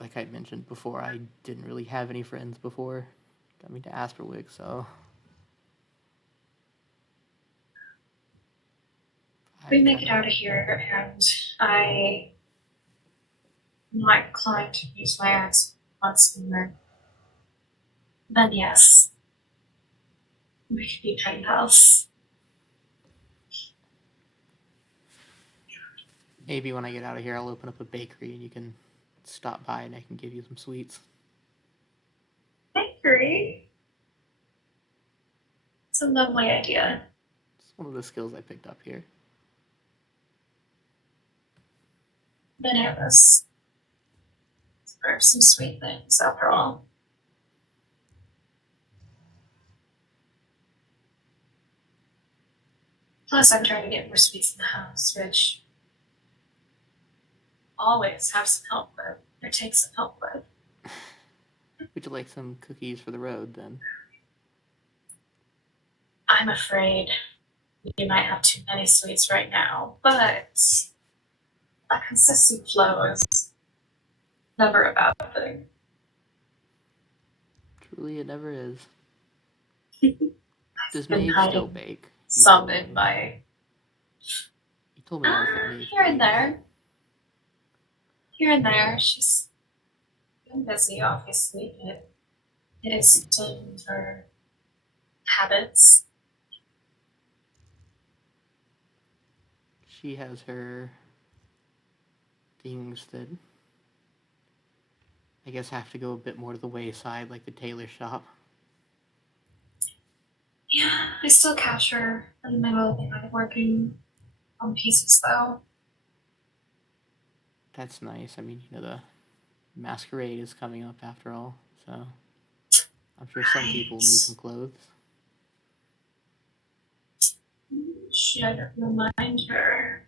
like I mentioned before, I didn't really have any friends before coming to Asperwick, so We make it out of here, and I'm not inclined to use my axe once more. Then yes, we could be pen pals. maybe when I get out of here, I'll open up a bakery and you can stop by and I can give you some sweets. Bakery? It's a lovely idea. It's one of the skills I picked up here. Bananas. Or some sweet things, after all. Plus, I'm trying to get more sweets in the house, which always have some help with, or take some help with. Would you like some cookies for the road, then? I'm afraid you might have too many sweets right now, but a consistent flow is never a bad thing. Truly, it never is. Does Been Maeve hiding still bake? some in my... You told me once that Maeve Here and bakes. there. Here and there. She's been busy, obviously, but it is still in her habits. She has her things that I guess have to go a bit more to the wayside, like the tailor shop. Yeah, I still catch her in the middle of the night working on pieces, though. That's nice. I mean, the masquerade is coming up after all, so I'm sure some people need some clothes. Should remind her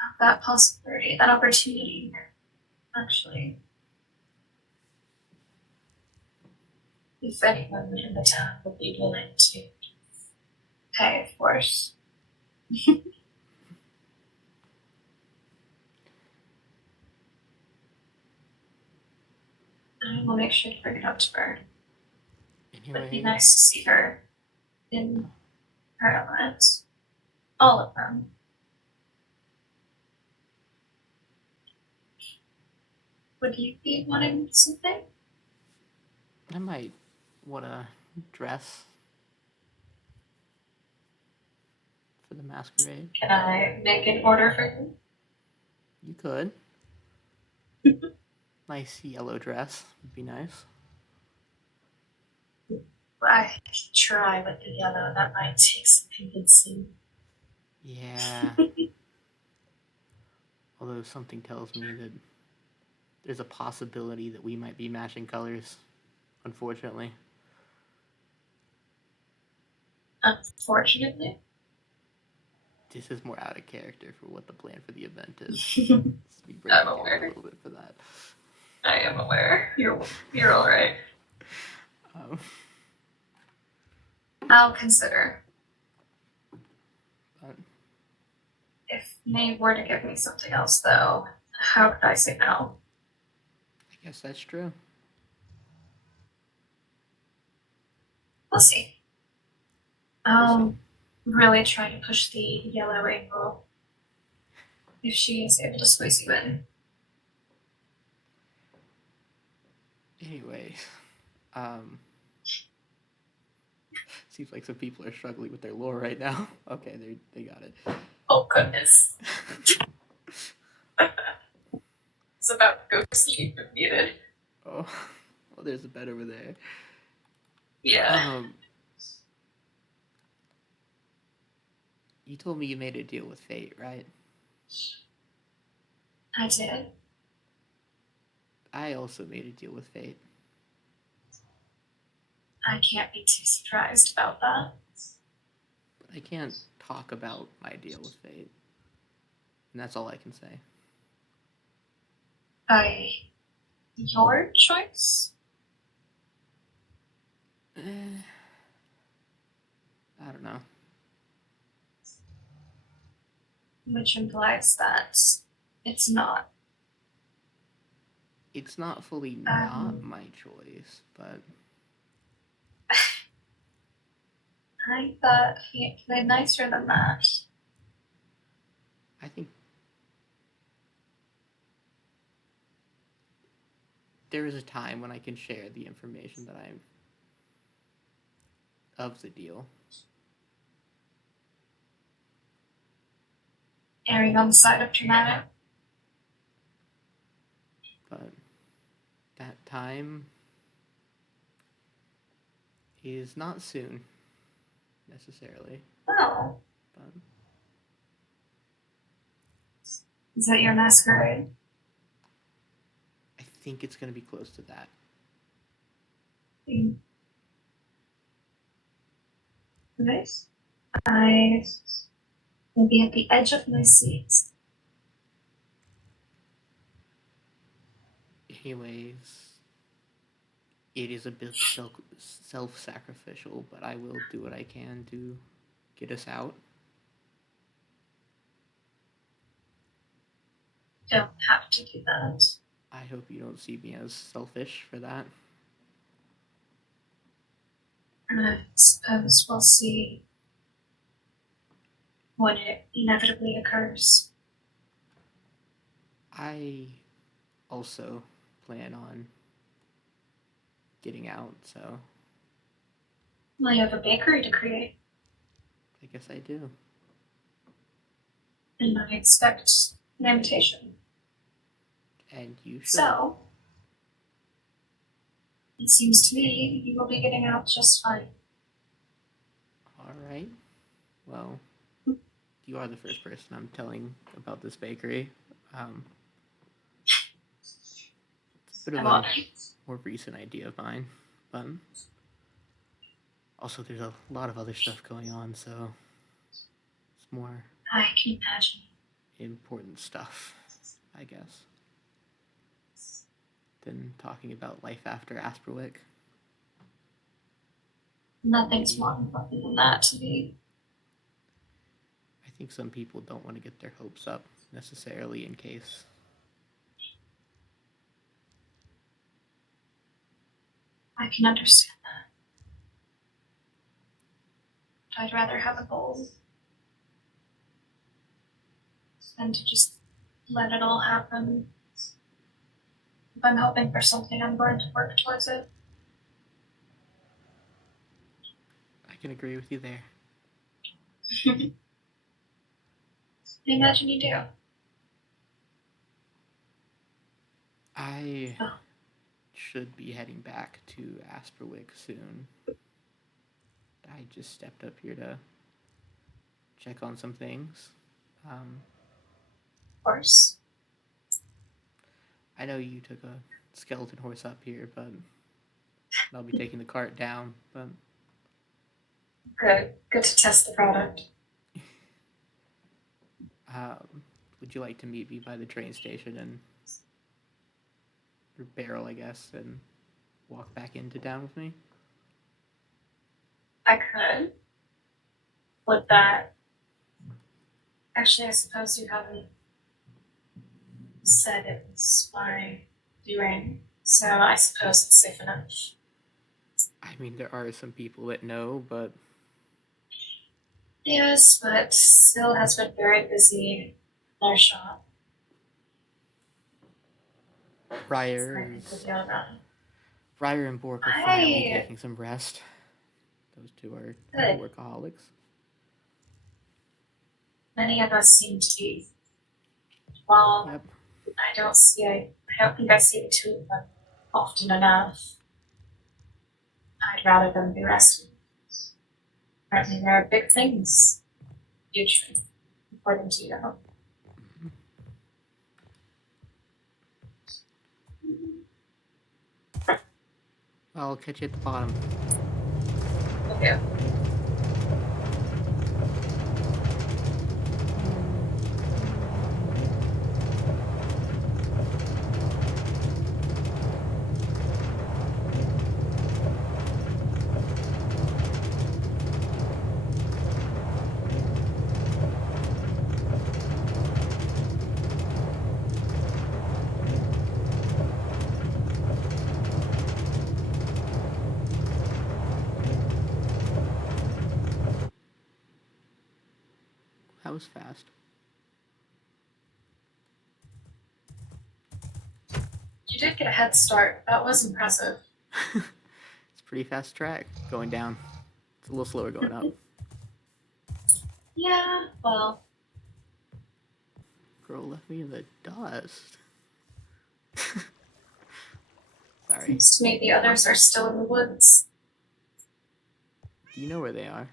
of that possibility, that opportunity, actually. If anyone in the town would be willing to pay, of course. I will make sure to bring it up to her. It'd be nice to see her in her element. All of them. Would you be wanting something? I might want a dress for the masquerade. Can I make an order for you? You could. Nice yellow dress would be nice. I could try with the yellow. That might take some convincing. Yeah. Although something tells me that there's a possibility that we might be matching colors, unfortunately. Unfortunately. This is more out of character for what the plan for the event is. I'm aware. A little bit for that. I am aware. You're all right. I'll consider. But If Maeve were to give me something else, though, how could I say no? I guess that's true. We'll see. I'll really try to push the yellow angle if she is able to squeeze you in. Anyway, seems like some people are struggling with their lore right now. Okay, they got it. Oh goodness. It's about to go to sleep if needed. Oh, well, there's a bed over there. Yeah. You told me you made a deal with fate, right? I did. I also made a deal with fate. I can't be too surprised about that. But I can't talk about my deal with fate. And that's all I can say. By your choice? I don't know. Which implies that it's not. It's not fully not my choice, but I thought he played nicer than that. I think there is a time when I can share the information that I'm of the deal. Erring on the side of dramatic. But that time is not soon, necessarily. Oh, But is that your masquerade? I think it's going to be close to that. Nice. I will be at the edge of my seat. Anyways, it is a bit self-sacrificial, but I will do what I can to get us out. Don't have to do that. I hope you don't see me as selfish for that. I suppose we'll see when it inevitably occurs. I also plan on getting out, so Well, you have a bakery to create, I guess I do. and I expect an invitation. And you should. So, it seems to me you will be getting out just fine. All right. Well, you are the first person I'm telling about this bakery. It's a bit of a more recent idea of mine, but also there's a lot of other stuff going on, so it's more I can imagine. important stuff, I guess, than talking about life after Asperwick. Nothing's more important than that to me. I think some people don't want to get their hopes up necessarily in case. I can understand that. I'd rather have a goal than to just let it all happen. If I'm hoping for something, I'm going to work towards it. I can agree with you there. I imagine you do. I should be heading back to Asperwick soon. I just stepped up here to check on some things. Of course. I know you took a skeleton horse up here, but I'll be taking the cart down. But Good to test the product. would you like to meet me by the train station and or barrel, I guess, and walk back into town with me? I could. Would that... Actually, I suppose you haven't said it was my doing, so I suppose it's safe enough. I mean, there are some people that know, but Yes, but Syl has been very busy in our shop. Ryer and Bork are finally taking some rest. Those two are Good. workaholics. Many of us seem to be. Well, Yep. I don't think I see the two of them often enough. I'd rather them be resting. Apparently there are big things future for them to know. I'll catch you at the bottom. Okay. was fast. You did get a head start. That was impressive. It's a pretty fast track going down. It's a little slower going up. Yeah, well, Girl left me in the dust. Sorry. seems to me the others are still in the woods. Do you know where they are?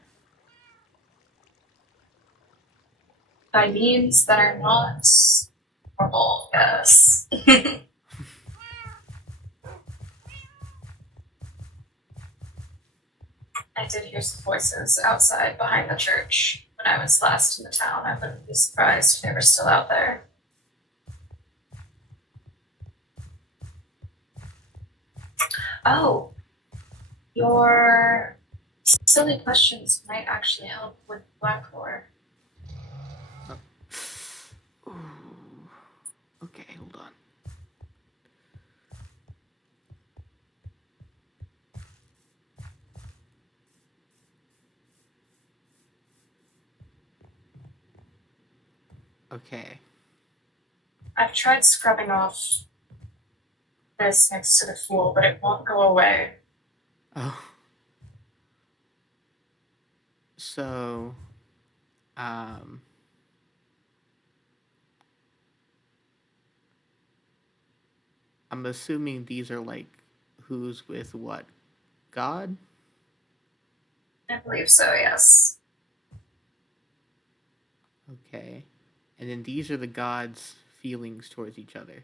By means that are not normal, yes. I did hear some voices outside behind the church when I was last in the town. I wouldn't be surprised if they were still out there. Oh, your silly questions might actually help with Blacklore. Ooh. Okay, hold on. Okay. I've tried scrubbing off this next to the Fool, but it won't go away. Oh. So, I'm assuming these are like who's with what god? I believe so, yes. Okay. And then these are the gods' feelings towards each other.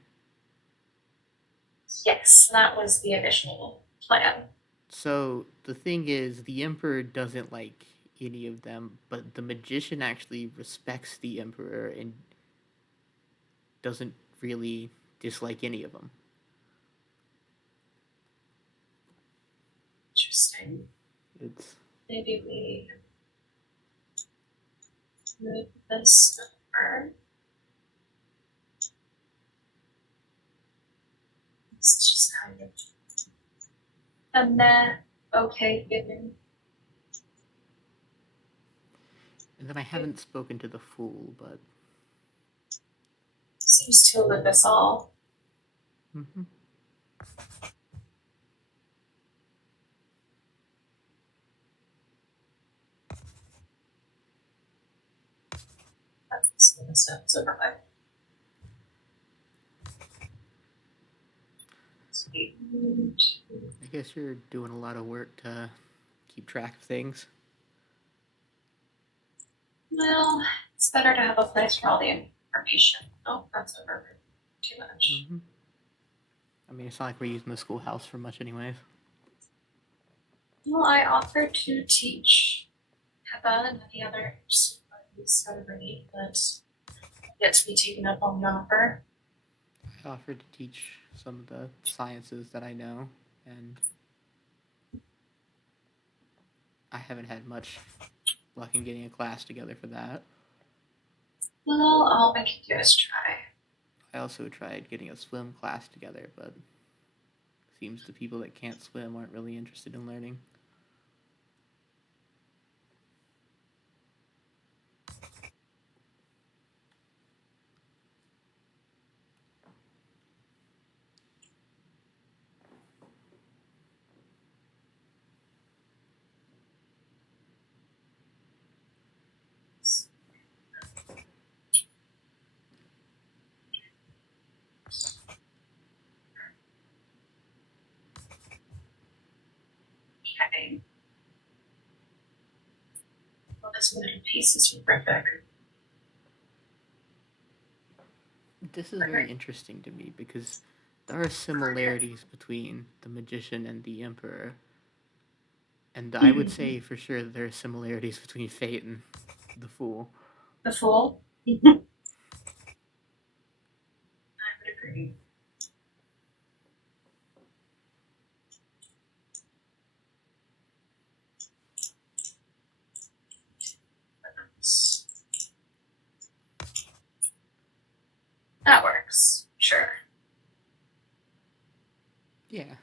Yes, that was the initial plan. So the thing is, the emperor doesn't like any of them, but the magician actually respects the emperor and doesn't really dislike any of them. Interesting. It's Maybe we move this over. It's just kind of a meh, okay, given. and then I haven't spoken to the fool, but Seems to elude us all. mm-hmm. That's the steps over by. Sweet. I guess you're doing a lot of work to keep track of things. Well, it's better to have a place for all the information. Oh, that's over too much. Mm-hmm. I mean, it's not like we're using the schoolhouse for much, anyways. Well, I offered to teach Peppa and the others how to read, but yet to be taken up on the offer. I offered to teach some of the sciences that I know, and I haven't had much luck in getting a class together for that. Well, I'll make you guys try. I also tried getting a swim class together, but it seems the people that can't swim aren't really interested in learning. Okay. Well, this little piece is horrific. This is very interesting to me because there are similarities between the magician and the emperor. And I would say for sure that there are similarities between Fate and the Fool. The Fool? I would agree. That works, sure. Yeah.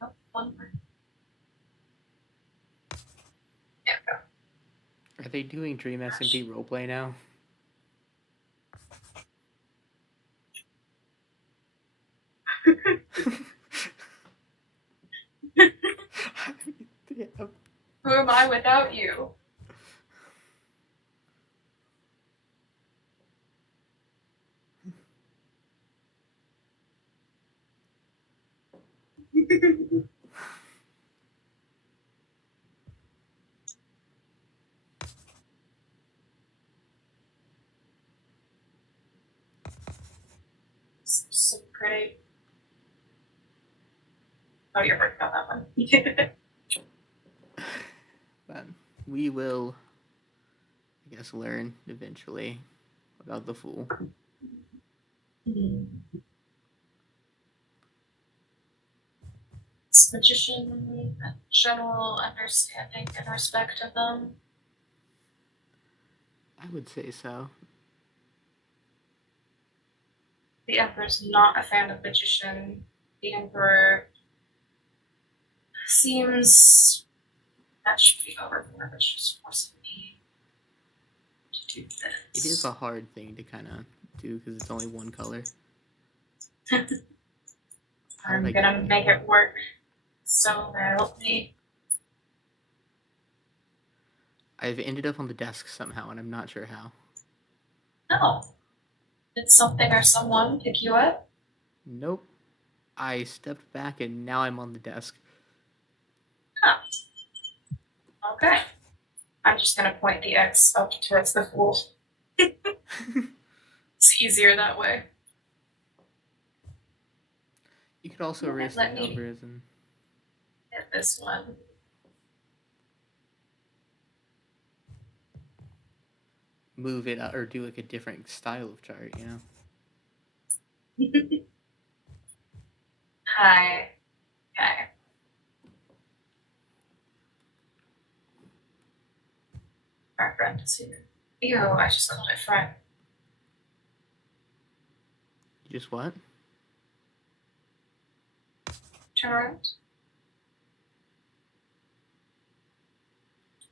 Oh, one more. Are they doing Dream SMP roleplay now? Yeah. Who am I without you? So pretty. Oh, you're working on that one. But we will, I guess, learn eventually about the Fool. Is magician a general understanding and respect of them? I would say so. The Emperor's not a fan of magician. The Emperor seems that should be overboard, but she's forcing me to do this. It is a hard thing to kind of do because it's only one color. I'm gonna make it work. So help me. I've ended up on the desk somehow, and I'm not sure how. No. Did something or someone pick you up? Nope. I stepped back, and now I'm on the desk. Huh. Okay. I'm just gonna point the X up towards the Fool. It's easier that way. You could also erase the numbers and hit this one. move it or do like a different style of chart, you know? Hi. Okay. Our friend is here. Ew, I just called it friend. You just what? Turn around.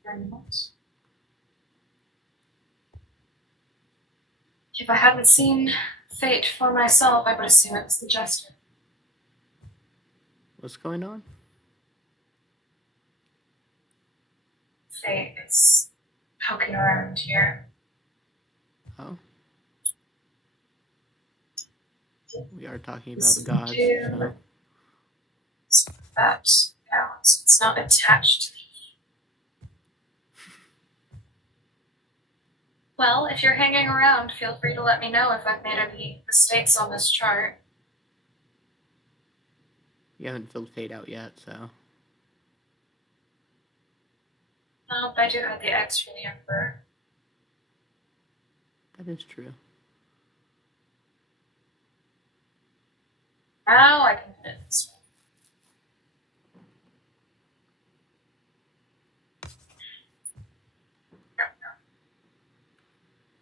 Very nice. If I hadn't seen fate for myself, I would assume it was the jester. What's going on? Fate is poking around here. Oh. We are talking about the gods, so. That counts. It's not attached to me. Well, if you're hanging around, feel free to let me know if I've made any mistakes on this chart. You haven't filled fate out yet, so. Nope, I do have the X for the Emperor. That is true. Now I can fit this one.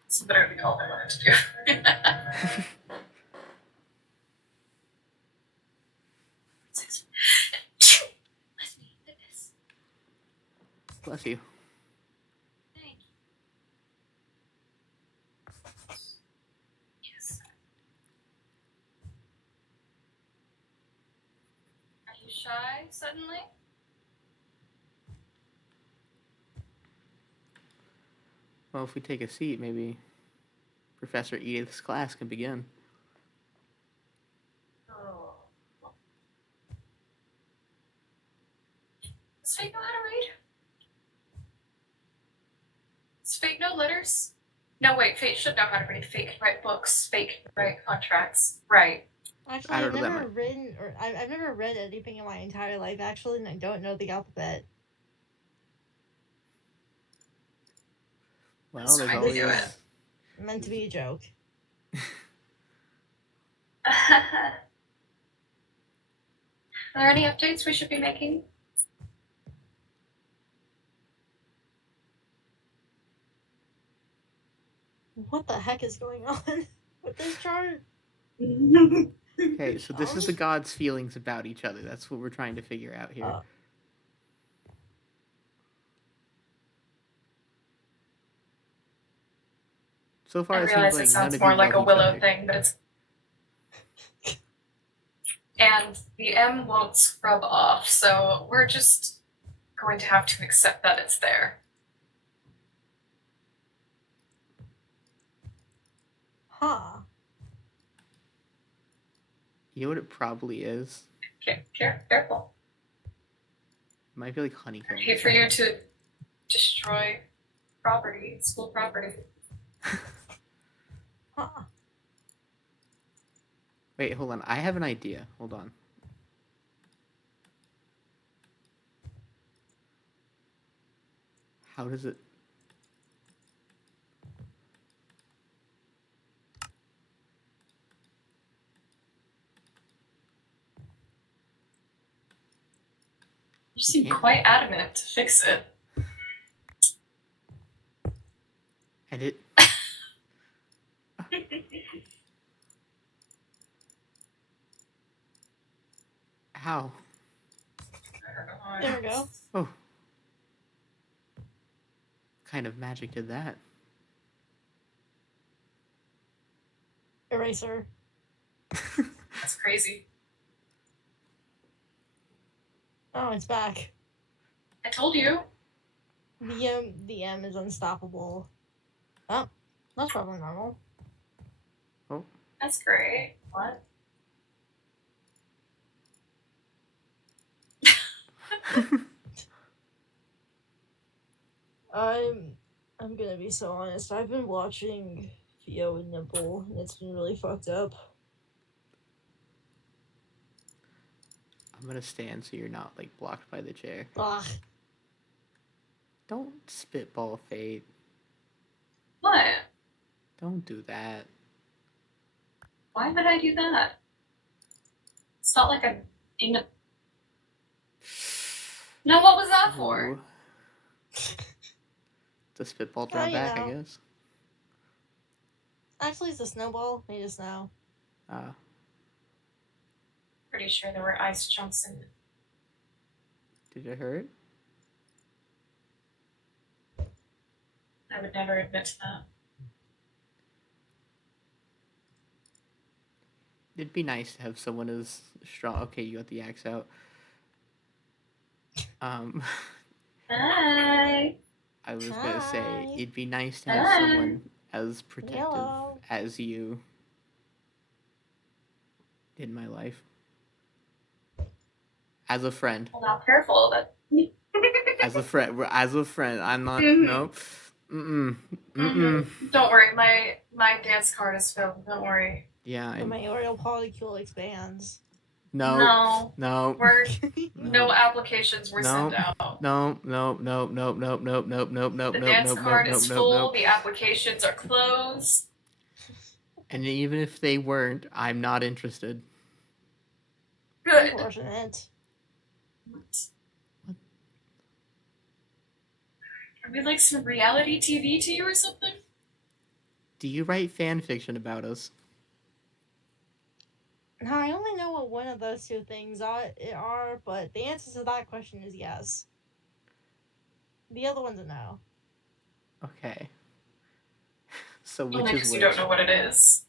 It's literally all I wanted to do. Let me do this. Bless you. Thank you. Yes. Are you shy suddenly? Well, if we take a seat, maybe Professor Edith's class can begin. Oh. Does Fate know how to read? Does Fate know letters? No, wait, Fate should know how to read. Fate can write books. Fate can write contracts. Right. Actually, I I've don't know never that written or I've never read anything in my entire life, actually, and I don't know the alphabet. Well, That's there's how I always. do it. Meant to be a joke. Are there any updates we should be making? What the heck is going on with this chart? Okay, so this is the gods' feelings about each other. That's what we're trying to figure out here. So far, I it seems realize like it none sounds of more you like love a each Willow other. thing, but it's. And the M won't scrub off, so we're just going to have to accept that it's there. Huh. You know what it probably is? Okay, careful. It might be like honeycomb. I hate for you to destroy property, school property. Huh. Wait, hold on. I have an idea. Hold on. How does it... You seem Yeah. quite adamant to fix it. Edit. How? There we go. Oh. What kind of magic did that? Eraser. That's crazy. Oh, it's back. I told you. The M is unstoppable. Oh, that's probably normal. Oh. That's great. What? I'm gonna be so honest. I've been watching Theo and Nipple, and it's been really fucked up. I'm gonna stand so you're not like blocked by the chair. Ugh. Don't spitball fate. What? Don't do that. Why would I do that? It's not like I'm in a... No, what was that for? Ooh. The spitball Oh, thrown you back, I know. guess. Actually, it's a snowball. Made of snow. Pretty sure there were ice chunks in it. Did it hurt? I would never admit to that. It'd be nice to have someone as strong. Okay, you got the axe out. Hi. I was gonna say Hi. it'd be nice to have Hi. someone as protective Yellow. as you in my life. As a friend. Well, now careful. That. As a friend. As a friend. I'm not. Mhm. Nope. Don't worry, my dance card is filled. Don't worry. Yeah. And my aerial polycule expands. No. We're no applications were sent out. No. The dance card is full. The applications are closed. And even if they weren't, I'm not interested. Good. Unfortunate. What? Are we like some reality TV to you or something? Do you write fan fiction about us? Now, I only know what one of those two things are, but the answer to that question is yes. The other one's a no. Okay. So which Only is because which? you don't know what it is.